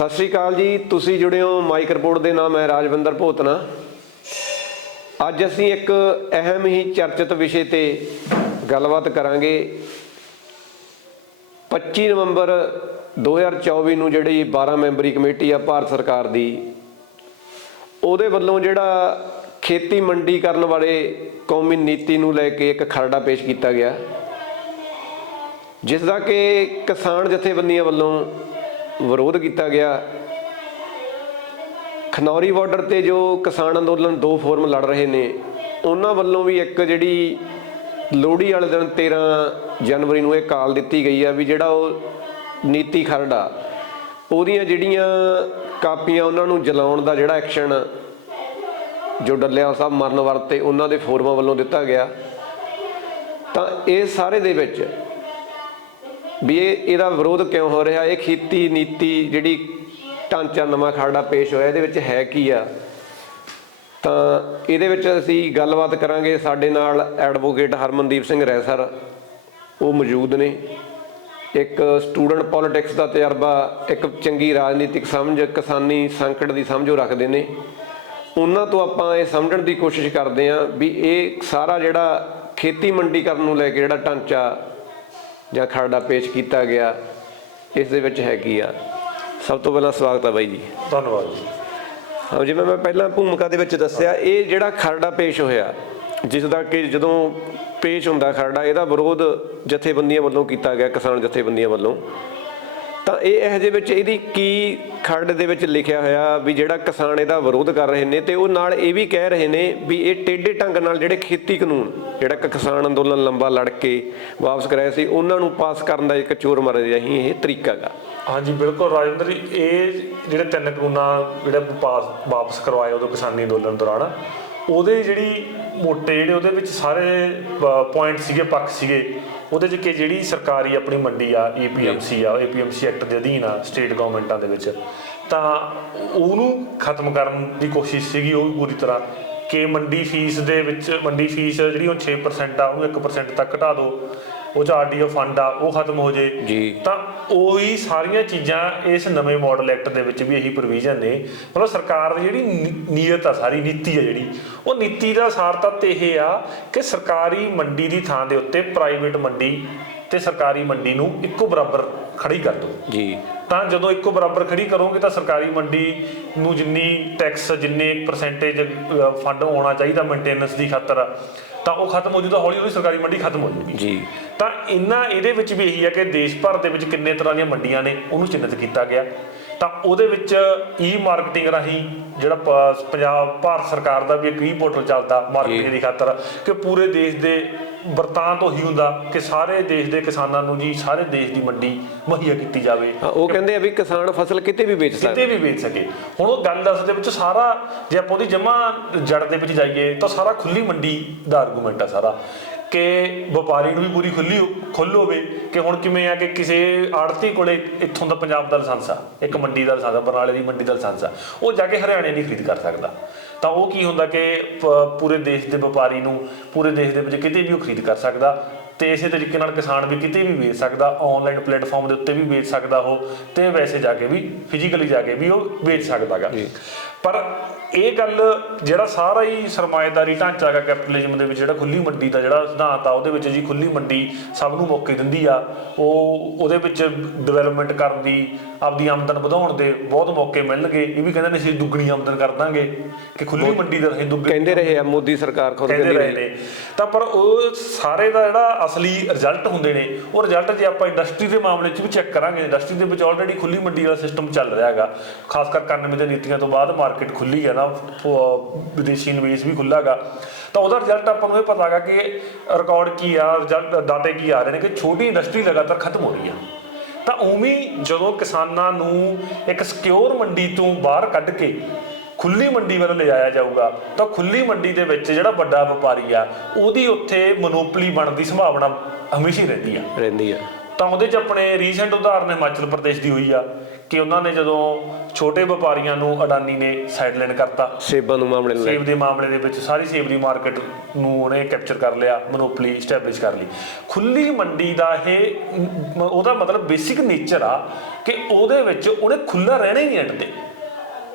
ਸਤਿ ਸ਼੍ਰੀ ਅਕਾਲ ਜੀ, ਤੁਸੀਂ ਜੁੜੇ ਹੋ ਮਾਈਕ ਰਿਪੋਰਟ ਦੇ ਨਾਮ ਹੈ ਰਾਜਵਿੰਦਰ ਭੋਤਨਾ। ਅੱਜ ਅਸੀਂ ਇੱਕ ਅਹਿਮ ਹੀ ਚਰਚਿਤ ਵਿਸ਼ੇ ਤੇ ਗੱਲਬਾਤ ਕਰਾਂਗੇ। 25 ਨਵੰਬਰ 2024 ਨੂੰ ਜਿਹੜੀ 12 ਮੈਂਬਰੀ ਕਮੇਟੀ ਆ ਭਾਰਤ ਸਰਕਾਰ ਦੀ, ਉਹਦੇ ਵੱਲੋਂ ਜਿਹੜਾ ਖੇਤੀ ਮੰਡੀ ਕਰਨ ਵਾਲੇ ਕੌਮੀ ਨੀਤੀ ਨੂੰ ਲੈ ਕੇ ਇੱਕ ਖਰੜਾ ਪੇਸ਼ ਕੀਤਾ ਗਿਆ। ਜਿਸ ਦਾ ਕਿ ਕਿਸਾਨ ਜਥੇਬੰਦੀਆਂ ਵੱਲੋਂ ਵਿਰੋਧ ਕੀਤਾ ਗਿਆ। ਖਨੌਰੀ ਬਾਰਡਰ ਤੇ ਜੋ ਕਿਸਾਨ ਅੰਦੋਲਨ ਦੋ ਫੋਰਮ ਲੜ ਰਹੇ ਨੇ, ਉਹਨਾਂ ਵੱਲੋਂ ਵੀ ਇੱਕ ਜਿਹੜੀ ਲੋਹੜੀ ਵਾਲੇ ਦਿਨ 13 ਜਨਵਰੀ ਨੂੰ ਇਹ ਕਾਲ ਦਿੱਤੀ ਗਈ ਆ ਵੀ ਜਿਹੜਾ ਉਹ ਨੀਤੀ ਖਰੜਾ ਉਹਦੀਆਂ ਜਿਹੜੀਆਂ ਕਾਪੀਆਂ ਉਹਨਾਂ ਨੂੰ ਜਲਾਉਣ ਦਾ ਜਿਹੜਾ ਐਕਸ਼ਨ ਜੋ ਡੱਲਿਆ ਸਾਹਿਬ ਮਰਨ ਵਰਤੇ ਉਹਨਾਂ ਦੇ ਫੋਰਮਾਂ ਵੱਲੋਂ ਦਿੱਤਾ ਗਿਆ, ਤਾਂ ਇਹ ਸਾਰੇ ਦੇ ਵਿੱਚ ਵੀ ਇਹ ਇਹਦਾ ਵਿਰੋਧ ਕਿਉਂ ਹੋ ਰਿਹਾ? ਇਹ ਖੇਤੀ ਨੀਤੀ ਜਿਹੜੀ ਢਾਂਚਾ ਨਵਾਂ ਖਰੜਾ ਪੇਸ਼ ਹੋਇਆ, ਇਹਦੇ ਵਿੱਚ ਹੈ ਕੀ ਆ? ਤਾਂ ਇਹਦੇ ਵਿੱਚ ਅਸੀਂ ਗੱਲਬਾਤ ਕਰਾਂਗੇ। ਸਾਡੇ ਨਾਲ ਐਡਵੋਕੇਟ ਹਰਮਨਦੀਪ ਸਿੰਘ ਰੈਸਰ, ਉਹ ਮੌਜੂਦ ਨੇ। ਇੱਕ ਸਟੂਡੈਂਟ ਪੋਲਿਟਿਕਸ ਦਾ ਤਜਰਬਾ, ਇੱਕ ਚੰਗੀ ਰਾਜਨੀਤਿਕ ਸਮਝ, ਕਿਸਾਨੀ ਸੰਕਟ ਦੀ ਸਮਝ ਉਹ ਰੱਖਦੇ ਨੇ। ਉਹਨਾਂ ਤੋਂ ਆਪਾਂ ਇਹ ਸਮਝਣ ਦੀ ਕੋਸ਼ਿਸ਼ ਕਰਦੇ ਹਾਂ ਵੀ ਇਹ ਸਾਰਾ ਜਿਹੜਾ ਖੇਤੀ ਮੰਡੀਕਰਨ ਨੂੰ ਲੈ ਕੇ ਜਿਹੜਾ ਢਾਂਚਾ ਜਾਂ ਖਰੜਾ ਪੇਸ਼ ਕੀਤਾ ਗਿਆ ਇਸ ਦੇ ਵਿੱਚ ਹੈ ਕੀ ਆ? ਸਭ ਤੋਂ ਪਹਿਲਾਂ ਸਵਾਗਤ ਹੈ ਬਾਈ ਜੀ। ਧੰਨਵਾਦ ਜੀ। ਹਾਂ ਜਿਵੇਂ ਮੈਂ ਪਹਿਲਾਂ ਭੂਮਿਕਾ ਦੇ ਵਿੱਚ ਦੱਸਿਆ ਇਹ ਜਿਹੜਾ ਖਰੜਾ ਪੇਸ਼ ਹੋਇਆ ਜਿਸ ਦਾ ਕਿ ਜਦੋਂ ਪੇਸ਼ ਹੁੰਦਾ ਖਰੜਾ ਇਹਦਾ ਵਿਰੋਧ ਜਥੇਬੰਦੀਆਂ ਵੱਲੋਂ ਕੀਤਾ ਗਿਆ ਕਿਸਾਨ ਜਥੇਬੰਦੀਆਂ ਵੱਲੋਂ। ਤਾਂ ਇਹ ਇਹ ਜਿਹੇ ਵਿੱਚ ਇਹਦੀ ਕੀ ਖਰੜ ਦੇ ਵਿੱਚ ਲਿਖਿਆ ਹੋਇਆ ਵੀ ਜਿਹੜਾ ਕਿਸਾਨ ਇਹਦਾ ਵਿਰੋਧ ਕਰ ਰਹੇ ਨੇ ਤੇ ਉਹ ਨਾਲ ਇਹ ਵੀ ਕਹਿ ਰਹੇ ਨੇ ਵੀ ਇਹ ਟੇਢੇ ਢੰਗ ਨਾਲ ਜਿਹੜੇ ਖੇਤੀ ਕਾਨੂੰਨ, ਜਿਹੜਾ ਕਿਸਾਨ ਅੰਦੋਲਨ ਲੰਬਾ ਲੜ ਕੇ ਵਾਪਸ ਕਰਾਇਆ ਸੀ, ਉਹਨਾਂ ਨੂੰ ਪਾਸ ਕਰਨ ਦਾ ਇੱਕ ਚੋਰ ਮਰ ਰਹੀ ਇਹ ਤਰੀਕਾ ਗਾ। ਹਾਂਜੀ, ਬਿਲਕੁਲ ਰਾਜਿੰਦਰ ਜੀ, ਇਹ ਜਿਹੜੇ ਤਿੰਨ ਕਾਨੂੰਨਾਂ ਜਿਹੜੇ ਪਾਸ ਵਾਪਸ ਕਰਵਾਏ ਉਦੋਂ ਕਿਸਾਨੀ ਅੰਦੋਲਨ ਦੌਰਾਨ ਉਹਦੇ ਜਿਹੜੀ ਮੋਟੇ ਜਿਹੜੇ ਉਹਦੇ ਵਿੱਚ ਸਾਰੇ ਪੁਆਇੰਟ ਸੀਗੇ ਪੱਖ ਸੀਗੇ ਉਹਦੇ 'ਚ ਕਿ ਜਿਹੜੀ ਸਰਕਾਰੀ ਆਪਣੀ ਮੰਡੀ ਆ ਏਪੀਐਮਸੀ ਆ ਏਪੀਐਮਸੀ ਐਕਟ ਦੇ ਅਧੀਨ ਆ ਸਟੇਟ ਗਵਰਨਮੈਂਟਾਂ ਦੇ ਵਿੱਚ ਤਾਂ ਉਹਨੂੰ ਖਤਮ ਕਰਨ ਦੀ ਕੋਸ਼ਿਸ਼ ਸੀਗੀ ਉਹ ਵੀ ਪੂਰੀ ਤਰ੍ਹਾਂ ਕਿ ਮੰਡੀ ਫੀਸ ਦੇ ਵਿੱਚ ਮੰਡੀ ਫੀਸ ਜਿਹੜੀ ਉਹ 6% ਆ ਉਹਨੂੰ 1% ਤੱਕ ਘਟਾ ਦਿਓ। ਉਹ ਚ ਆਰਡੀਓ ਫੰਡ ਆ ਉਹ ਖਤਮ ਹੋ ਜੇ। ਜੀ। ਤਾਂ ਉਹੀ ਸਾਰੀਆਂ ਚੀਜ਼ਾਂ ਇਸ ਨਵੇਂ ਮਾਡਲ ਐਕਟ ਦੇ ਵਿੱਚ ਵੀ ਇਹੀ ਪ੍ਰੋਵੀਜ਼ਨ ਨੇ। ਮਤਲਬ ਸਰਕਾਰ ਦੀ ਜਿਹੜੀ ਨੀ- ਨੀਅਤ ਆ ਸਾਰੀ ਨੀਤੀ ਆ ਜਿਹੜੀ ਉਹ ਨੀਤੀ ਦਾ ਸਾਰ ਤੱਤ ਇਹ ਆ ਕਿ ਸਰਕਾਰੀ ਮੰਡੀ ਦੀ ਥਾਂ ਦੇ ਉੱਤੇ ਪ੍ਰਾਈਵੇਟ ਮੰਡੀ ਤੇ ਸਰਕਾਰੀ ਮੰਡੀ ਨੂੰ ਇੱਕੋ ਬਰਾਬਰ ਖੜੀ ਕਰ ਦਿਓ। ਜੀ। ਤਾਂ ਜਦੋਂ ਇੱਕੋ ਬਰਾਬਰ ਖੜੀ ਕਰੋਗੇ ਤਾਂ ਸਰਕਾਰੀ ਮੰਡੀ ਨੂੰ ਜਿੰਨੀ ਟੈਕਸ ਜਿੰਨੇ ਪਰਸੈਂਟੇਜ ਫੰਡ ਆਉਣਾ ਚਾਹੀਦਾ ਮੇਨਟੇਨੈਂਸ ਦੀ ਖਾਤਰ ਤਾਂ ਉਹ ਖਤਮ ਹੋ ਜੂਗਾ ਹੌਲੀ ਹੌਲੀ ਸਰਕਾਰੀ ਮੰਡੀ ਖਤਮ ਹੋ ਜੂਗੀ। ਜੀ। ਤਾਂ ਇੰਨਾ ਇਹਦੇ ਵਿੱਚ ਵੀ ਇਹੀ ਹੈ ਕਿ ਦੇਸ਼ ਭਰ ਦੇ ਵਿੱਚ ਕਿੰਨੇ ਤਰ੍ਹਾਂ ਦੀਆਂ ਮੰਡੀਆਂ ਨੇ ਉਹਨੂੰ ਚਿੰਨ੍ਹਿਤ ਕੀਤਾ ਗਿਆ। ਤਾਂ ਉਹਦੇ ਵਿੱਚ ਈ ਮਾਰਕੀਟਿੰਗ ਰਾਹੀਂ ਜਿਹੜਾ ਪੰਜਾਬ ਭਾਰਤ ਸਰਕਾਰ ਦਾ ਵੀ ਇੱਕ ਈ ਪੋਰਟਲ ਚੱਲਦਾ ਮਾਰਕੀਟਿੰਗ ਦੀ ਖਾਤਰ ਕਿ ਪੂਰੇ ਦੇਸ਼ ਦੇ ਵਰਤਾਂਤ ਉਹੀ ਹੁੰਦਾ ਕਿ ਸਾਰੇ ਦੇਸ਼ ਦੇ ਕਿਸਾਨਾਂ ਨੂੰ ਜੀ ਸਾਰੇ ਦੇਸ਼ ਦੀ ਮੰਡੀ ਮੁਹੱਈਆ ਕੀਤੀ ਜਾਵੇ। ਹਾਂ, ਉਹ ਕਹਿੰਦੇ ਆ ਵੀ ਕਿਸਾਨ ਫਸਲ ਕਿਤੇ ਵੀ ਵੇਚ ਸਕਦਾ। ਕਿਤੇ ਵੀ ਵੇਚ ਸਕੇ। ਹੁਣ ਉਹ ਗੱਲ ਦੱਸ ਦੇ ਵਿੱਚ ਸਾਰਾ ਜੇ ਆਪਾਂ ਉਹਦੀ ਜਮਾ ਜੜ ਦੇ ਵਿੱਚ ਜਾਈਏ ਤਾਂ ਸਾਰਾ ਖੁੱਲੀ ਮੰਡੀ ਦਾ ਆਰਗੂਮੈਂਟ ਆ ਸਾਰਾ। ਕਿ ਵਪਾਰੀ ਨੂੰ ਵੀ ਪੂਰੀ ਖੁੱਲੀ ਖੁੱਲ ਹੋਵੇ ਕਿ ਹੁਣ ਕਿਵੇਂ ਆ ਕਿ ਕਿਸੇ ਆੜਤੀ ਕੋਲੇ ਇੱਥੋਂ ਦਾ ਪੰਜਾਬ ਦਾ ਲਾਇਸੈਂਸ ਆ ਇੱਕ ਮੰਡੀ ਦਾ ਲਾਇਸੈਂਸ ਆ ਬਰਨਾਲੇ ਦੀ ਮੰਡੀ ਦਾ ਲਾਇਸੈਂਸ ਆ। ਉਹ ਜਾ ਕੇ ਹਰਿਆਣੇ ਨਹੀਂ ਖਰੀਦ ਕਰ ਸਕਦਾ। ਤਾਂ ਉਹ ਕੀ ਹੁੰਦਾ ਕਿ ਪ- ਪੂਰੇ ਦੇਸ਼ ਦੇ ਵਪਾਰੀ ਨੂੰ, ਪੂਰੇ ਦੇਸ਼ ਦੇ ਵਿੱਚ ਕਿਤੇ ਵੀ ਉਹ ਖਰੀਦ ਕਰ ਸਕਦਾ। ਤੇ ਇਸੇ ਤਰੀਕੇ ਨਾਲ ਕਿਸਾਨ ਵੀ ਕਿਤੇ ਵੀ ਵੇਚ ਸਕਦਾ ਆਨਲਾਈਨ ਪਲੇਟਫਾਰਮ ਦੇ ਉੱਤੇ ਵੀ ਵੇਚ ਸਕਦਾ ਉਹ ਤੇ ਵੈਸੇ ਜਾ ਕੇ ਵੀ ਫਿਜ਼ੀਕਲੀ ਜਾ ਕੇ ਵੀ ਉਹ ਵੇਚ ਸਕਦਾਗਾ ਪਰ ਇਹ ਗੱਲ ਜਿਹੜਾ ਸਾਰਾ ਹੀ ਸਰਮਾਏਦਾਰੀ ਢਾਂਚਾ ਹੈਗਾ ਕੈਪੀਟਲਿਜ਼ਮ ਦੇ ਵਿੱਚ ਜਿਹੜਾ ਖੁੱਲੀ ਮੰਡੀ ਦਾ ਜਿਹੜਾ ਸਿਧਾਂਤ ਆ ਉਹਦੇ ਵਿੱਚ ਜੀ ਖੁੱਲੀ ਮੰਡੀ ਸਭ ਨੂੰ ਮੌਕੇ ਦਿੰਦੀ ਆ ਉਹ ਉਹਦੇ ਵਿੱਚ ਡਿਵੈਲਪਮੈਂਟ ਕਰਨ ਦੀ ਆਪਦੀ ਆਮਦਨ ਵਧਾਉਣ ਦੇ ਬਹੁਤ ਮੌਕੇ ਮਿਲਣਗੇ। ਇਹ ਵੀ ਕਹਿੰਦੇ ਨੇ ਅਸੀਂ ਦੁੱਗਣੀ ਆਮਦਨ ਕਰ ਦਾਂਗੇ ਕਿ ਖੁੱਲੀ ਮੰਡੀ ਦਾ ਅਸੀਂ ਦੁੱਗਣੀ ਕਹਿੰਦੇ ਰਹੇ ਆ ਮੋਦੀ ਸਰਕਾਰ ਖੁਦ ਕਹਿੰਦੇ ਰਹੀ। ਨੇ। ਤਾਂ ਪਰ ਉਹ ਸਾਰੇ ਦਾ ਜਿਹੜਾ ਅਸਲੀ ਰਿਜ਼ਲਟ ਹੁੰਦੇ ਨੇ। ਉਹ ਰਿਜ਼ਲਟ ਜੇ ਆਪਾਂ ਇੰਡਸਟਰੀ ਦੇ ਮਾਮਲੇ 'ਚ ਵੀ ਚੈੱਕ ਕਰਾਂਗੇ ਇੰਡਸਟਰੀ ਦੇ ਵਿੱਚ ਆਲਰੇਡੀ ਖੁੱਲੀ ਮੰਡੀ ਵਾਲਾ ਸਿਸਟਮ ਚੱਲ ਰਿਹਾ ਹੈਗਾ। ਖਾਸ ਕਰ 91 ਦੇ ਨੀਤੀਆਂ ਤੋਂ ਬਾਅਦ ਮਾਰਕੀਟ ਖੁੱਲੀ ਹੈ ਨਾ, ਉਹ ਵਿਦੇਸ਼ੀ ਨਿਵੇਸ਼ ਵੀ ਖੁੱਲ੍ਹਾ ਹੈਗਾ। ਤਾਂ ਉਹਦਾ ਰਿਜ਼ਲਟ ਆਪਾਂ ਨੂੰ ਇਹ ਪਤਾ ਹੈਗਾ ਕਿ ਰਿਕਾਰਡ ਕੀ ਆ ਰਿਜ਼ਲਟ ਡਾਟੇ ਕੀ ਆ ਰਹੇ ਨੇ ਕਿ ਛੋਟੀ ਇੰਡਸਟਰੀ ਲਗਾਤਾਰ ਖਤਮ ਹੋ ਰਹੀ ਆ। ਤਾਂ ਉਵੇਂ ਜਦੋਂ ਕਿਸਾਨਾਂ ਨੂੰ ਇੱਕ ਸਿਕਿਉਰ ਮੰਡੀ ਤੋਂ ਬਾਹਰ ਕੱਢ ਕੇ ਖੁੱਲੀ ਮੰਡੀ ਵੱਲ ਲਿਜਾਇਆ ਜਾਊਗਾ ਤਾਂ ਖੁੱਲੀ ਮੰਡੀ ਦੇ ਵਿੱਚ ਜਿਹੜਾ ਵੱਡਾ ਵਪਾਰੀ ਆ ਉਹਦੀ ਉੱਥੇ ਮੋਨੋਪਲੀ ਬਣਨ ਦੀ ਸੰਭਾਵਨਾ ਹਮੇਸ਼ਾ ਹੀ ਰਹਿੰਦੀ ਆ। ਰਹਿੰਦੀ ਆ। ਤਾਂ ਉਹਦੇ ਚ ਆਪਣੇ ਰੀਸੈਂਟ ਉਦਾਹਰਨ ਹਿਮਾਚਲ ਪ੍ਰਦੇਸ਼ ਦੀ ਹੋਈ ਆ ਕਿ ਉਹਨਾਂ ਨੇ ਜਦੋਂ ਛੋਟੇ ਵਪਾਰੀਆਂ ਨੂੰ ਅਡਾਨੀ ਨੇ ਸਾਈਡਲਾਈਨ ਕਰਤਾ ਸੇਬਾਂ ਨੂੰ ਮਾਮਲੇ ਨੂੰ ਸੇਬ ਦੇ ਮਾਮਲੇ ਦੇ ਵਿੱਚ ਸਾਰੀ ਸੇਬ ਦੀ ਮਾਰਕੀਟ ਨੂੰ ਉਹਨੇ ਕੈਪਚਰ ਕਰ ਲਿਆ ਮੋਨੋਪੋਲੀ ਸਟੈਬਲਿਸ਼ ਕਰ ਲਈ। ਖੁੱਲੀ ਮੰਡੀ ਦਾ ਇਹ ਉਹਦਾ ਮਤਲਬ ਬੇਸਿਕ ਨੇਚਰ ਆ ਕਿ ਉਹਦੇ ਵਿੱਚ ਉਹਨੇ ਖੁੱਲਾ ਰਹਿਣਾ ਹੀ ਨਹੀਂ ਤੇ।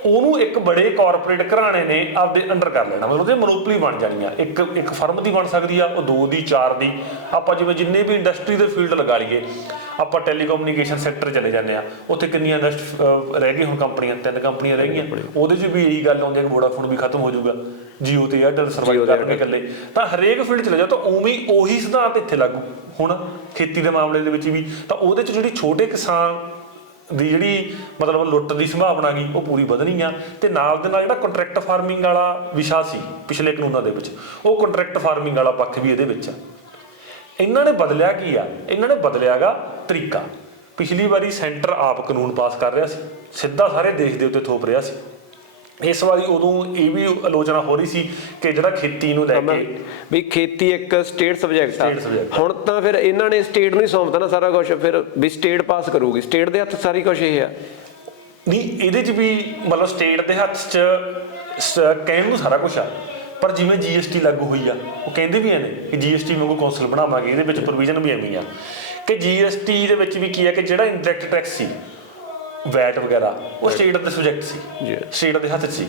ਉਹਨੂੰ ਇੱਕ ਬੜੇ ਕਾਰਪੋਰੇਟ ਘਰਾਣੇ ਨੇ ਆਪਦੇ ਅੰਡਰ ਕਰ ਲੈਣਾ। ਮਤਲਬ ਉਹਦੇ ਮੋਨੋਪੋਲੀ ਬਣ ਜਾਣੀ ਆ ਇੱਕ ਇੱਕ ਫਰਮ ਦੀ ਬਣ ਸਕਦੀ ਆ ਉਹ ਦੋ ਦੀ ਚਾਰ ਦੀ। ਆਪਾਂ ਜਿਵੇਂ ਜਿੰਨੇ ਵੀ ਇੰਡਸਟਰੀ ਦੇ ਫੀਲਡ ਲਗਾ ਲਈਏ ਆਪਾਂ ਟੈਲੀਕਮਿਊਨੀਕੇਸ਼ਨ ਸੈਕਟਰ ਚਲੇ ਜਾਂਦੇ ਆ। ਉੱਥੇ ਕਿੰਨੀਆਂ ਇੰਡਸਟ ਰਹਿ ਗਈ ਹੁਣ ਕੰਪਨੀਆਂ ਤਿੰਨ ਕੰਪਨੀਆਂ ਰਹਿ ਗਈਆਂ। ਉਹਦੇ 'ਚ ਵੀ ਇਹੀ ਗੱਲ ਆਉਂਦੀ ਹੈ ਕਿ ਵੋਡਾਫੋਨ ਵੀ ਖਤਮ ਹੋ ਜਾਊਗਾ। ਜੀਓ ਤੇ ਏਅਰਟੈਲ ਸਰਵਾਈਵ ਕਰਨਗੇ ਇਕੱਲੇ। ਤਾਂ ਹਰੇਕ ਫੀਲਡ ਚਲੇ ਜਾਓ ਤਾਂ ਉਵੇਂ ਉਹੀ ਸਿਧਾਂਤ ਇੱਥੇ ਲਾਗੂ। ਹੁਣ ਖੇਤੀ ਦੇ ਮਾਮਲੇ ਦੇ ਵਿੱਚ ਵੀ ਤਾਂ ਉਹਦੇ 'ਚ ਜਿਹੜੀ ਛੋਟੇ ਕਿਸਾਨ ਦੀ ਜਿਹੜੀ ਮਤਲਬ ਲੁੱਟ ਦੀ ਸੰਭਾਵਨਾ ਗਈ ਉਹ ਪੂਰੀ ਵਧਣੀ ਆ। ਤੇ ਨਾਲ ਦੇ ਨਾਲ ਜਿਹੜਾ ਕੰਟਰੈਕਟ ਫਾਰਮਿੰਗ ਵਾਲਾ ਵਿਸ਼ਾ ਸੀ, ਪਿਛਲੇ ਕਾਨੂੰਨਾਂ ਦੇ ਵਿੱਚ, ਉਹ ਕੰਟਰੈਕਟ ਫਾਰਮਿੰਗ ਵਾਲਾ ਪੱਖ ਵੀ ਇਹਦੇ ਵਿੱਚ ਆ। ਇਹਨਾਂ ਨੇ ਬਦਲਿਆ ਕੀ ਆ? ਇਹਨਾਂ ਨੇ ਬਦਲਿਆਗਾ ਤਰੀਕਾ। ਪਿਛਲੀ ਵਾਰੀ ਸੈਂਟਰ ਆਪ ਕਾਨੂੰਨ ਪਾਸ ਕਰ ਰਿਹਾ ਸੀ। ਸਿੱਧਾ ਸਾਰੇ ਦੇਸ਼ ਦੇ ਉੱਤੇ ਥੋਪ ਰਿਹਾ ਸੀ। ਇਸ ਵਾਰੀ ਉਦੋਂ ਇਹ ਵੀ ਆਲੋਚਨਾ ਹੋ ਰਹੀ ਸੀ ਕਿ ਜਿਹੜਾ ਖੇਤੀ ਨੂੰ ਲੈ ਕੇ ਵੀ ਖੇਤੀ ਇੱਕ ਸਟੇਟ ਸਬਜੈਕਟ ਆ। ਹੁਣ ਤਾਂ ਫਿਰ ਇਹਨਾਂ ਨੇ ਸਟੇਟ ਨੂੰ ਹੀ ਸੌਂਪਤਾ ਨਾ ਸਾਰਾ ਕੁਝ ਫਿਰ ਵੀ ਸਟੇਟ ਪਾਸ ਕਰੂਗੀ। ਸਟੇਟ ਦੇ ਹੱਥ ਸਾਰੀ ਕੁਝ ਇਹ ਆ। ਨਹੀਂ ਇਹਦੇ 'ਚ ਵੀ ਮਤਲਬ ਸਟੇਟ ਦੇ ਹੱਥ 'ਚ ਕਹਿਣ ਨੂੰ ਸਾਰਾ ਕੁਝ ਆ। ਪਰ ਜਿਵੇਂ GST ਲਾਗੂ ਹੋਈ ਆ ਉਹ ਕਹਿੰਦੇ ਵੀ ਨੇ ਕਿ GST ਵਾਂਗੂ ਕੌਂਸਲ ਬਣਾਵਾਂਗੇ ਇਹਦੇ ਵਿੱਚ ਪ੍ਰੋਵੀਜ਼ਨ ਵੀ ਐਵੇਂ ਆ। ਕਿ GST ਦੇ ਵਿੱਚ ਵੀ ਕੀ ਹੈ ਕਿ ਜਿਹੜਾ ਇੰਡਾਇਰੈਕਟ ਟੈਕਸ ਸੀ ਵੈਟ ਵਗੈਰਾ ਉਹ ਸਟੇਟ ਦੇ ਸਬਜੈਕਟ ਸੀ। ਜੀ। ਸਟੇਟ ਦੇ ਹੱਥ 'ਚ ਸੀ।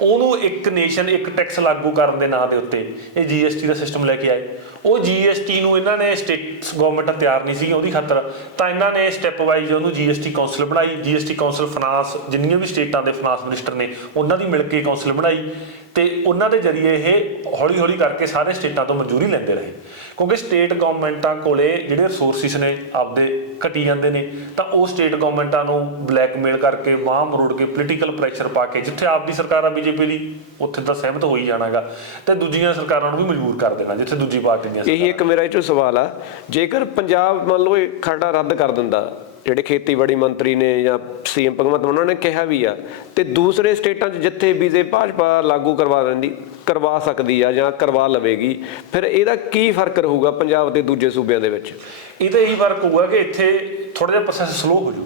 ਉਹਨੂੰ ਇੱਕ ਨੇਸ਼ਨ ਇੱਕ ਟੈਕਸ ਲਾਗੂ ਕਰਨ ਦੇ ਨਾਂ ਦੇ ਉੱਤੇ ਇਹ GST ਦਾ ਸਿਸਟਮ ਲੈ ਕੇ ਆਏ। ਉਹ GST ਨੂੰ ਇਹਨਾਂ ਨੇ ਸਟੇਟਸ ਗਵਰਨਮੈਂਟਾਂ ਤਿਆਰ ਨਹੀਂ ਸੀ ਉਹਦੀ ਖਾਤਰ। ਤਾਂ ਇਹਨਾਂ ਨੇ ਸਟੈਪ ਵਾਈਜ਼ ਉਹਨੂੰ GST ਕਾਉਂਸਲ ਬਣਾਈ। GST ਕਾਉਂਸਲ ਫਾਈਨਾਂਸ ਜਿੰਨੀਆਂ ਵੀ ਸਟੇਟਾਂ ਦੇ ਫਾਈਨਾਂਸ ਮਿਨਿਸਟਰ ਨੇ ਉਹਨਾਂ ਦੀ ਮਿਲ ਕੇ ਕਾਉਂਸਲ ਬਣਾਈ। ਤੇ ਉਹਨਾਂ ਦੇ ਜ਼ਰੀਏ ਇਹ ਹੌਲੀ ਹੌਲੀ ਕਰਕੇ ਸਾਰੇ ਸਟੇਟਾਂ ਤੋਂ ਮਨਜ਼ੂਰੀ ਲੈਂਦੇ ਰਹੇ। ਕਿਉਂਕਿ ਸਟੇਟ ਗਵਰਨਮੈਂਟਾਂ ਕੋਲੇ ਜਿਹੜੇ ਰਿਸੋਰਸਿਸ ਨੇ ਆਪਦੇ ਘਟੀ ਜਾਂਦੇ ਨੇ ਤਾਂ ਉਹ ਸਟੇਟ ਗਵਰਨਮੈਂਟਾਂ ਨੂੰ ਬਲੈਕਮੇਲ ਕਰਕੇ ਬਾਹ ਮਰੋੜ ਕੇ ਪੋਲੀਟੀਕਲ ਪ੍ਰੈਸ਼ਰ ਪਾ ਕੇ ਜਿੱਥੇ ਆਪਦੀ ਸਰਕਾਰ ਆ ਬੀਜੇਪੀ ਦੀ ਉੱਥੇ ਤਾਂ ਸਹਿਮਤ ਹੋ ਹੀ ਜਾਣਾਗਾ। ਤੇ ਦੂਜੀਆਂ ਸਰਕਾਰਾਂ ਨੂੰ ਵੀ ਮਜਬੂਰ ਕਰ ਦੇਣਾ ਜਿੱਥੇ ਦੂਜੀ ਪਾਰਟੀ ਦੀਆਂ ਇਹੀ ਇੱਕ ਮੇਰਾ ਇਹ ਚੋਂ ਸਵਾਲ ਆ। ਜੇਕਰ ਪੰਜਾਬ ਮੰਨ ਲਓ ਇਹ ਖਰੜਾ ਰੱਦ ਕਰ ਦਿੰਦਾ ਜਿਹੜੇ ਖੇਤੀਬਾੜੀ ਮੰਤਰੀ ਨੇ ਜਾਂ ਸੀਐਮ ਭਗਵੰਤ ਮਾਨ, ਉਹਨਾਂ ਨੇ ਕਿਹਾ ਵੀ ਆ, ਤੇ ਦੂਸਰੇ ਸਟੇਟਾਂ 'ਚ ਜਿੱਥੇ ਵੀਜ਼ੇ ਭਾਜਪਾ ਲਾਗੂ ਕਰਵਾ ਦਿੰਦੀ, ਕਰਵਾ ਸਕਦੀ ਆ ਜਾਂ ਕਰਵਾ ਲਵੇਗੀ, ਫਿਰ ਇਹਦਾ ਕੀ ਫ਼ਰਕ ਰਹੂਗਾ ਪੰਜਾਬ ਦੇ ਦੂਜੇ ਸੂਬਿਆਂ ਦੇ ਵਿੱਚ? ਇਹਦਾ ਹੀ ਫ਼ਰਕ ਹੋਊਗਾ ਕਿ ਇੱਥੇ ਥੋੜਾ ਜਿਹਾ ਪ੍ਰੋਸੈਸ ਸਲੋ ਹੋ ਜਾਊ।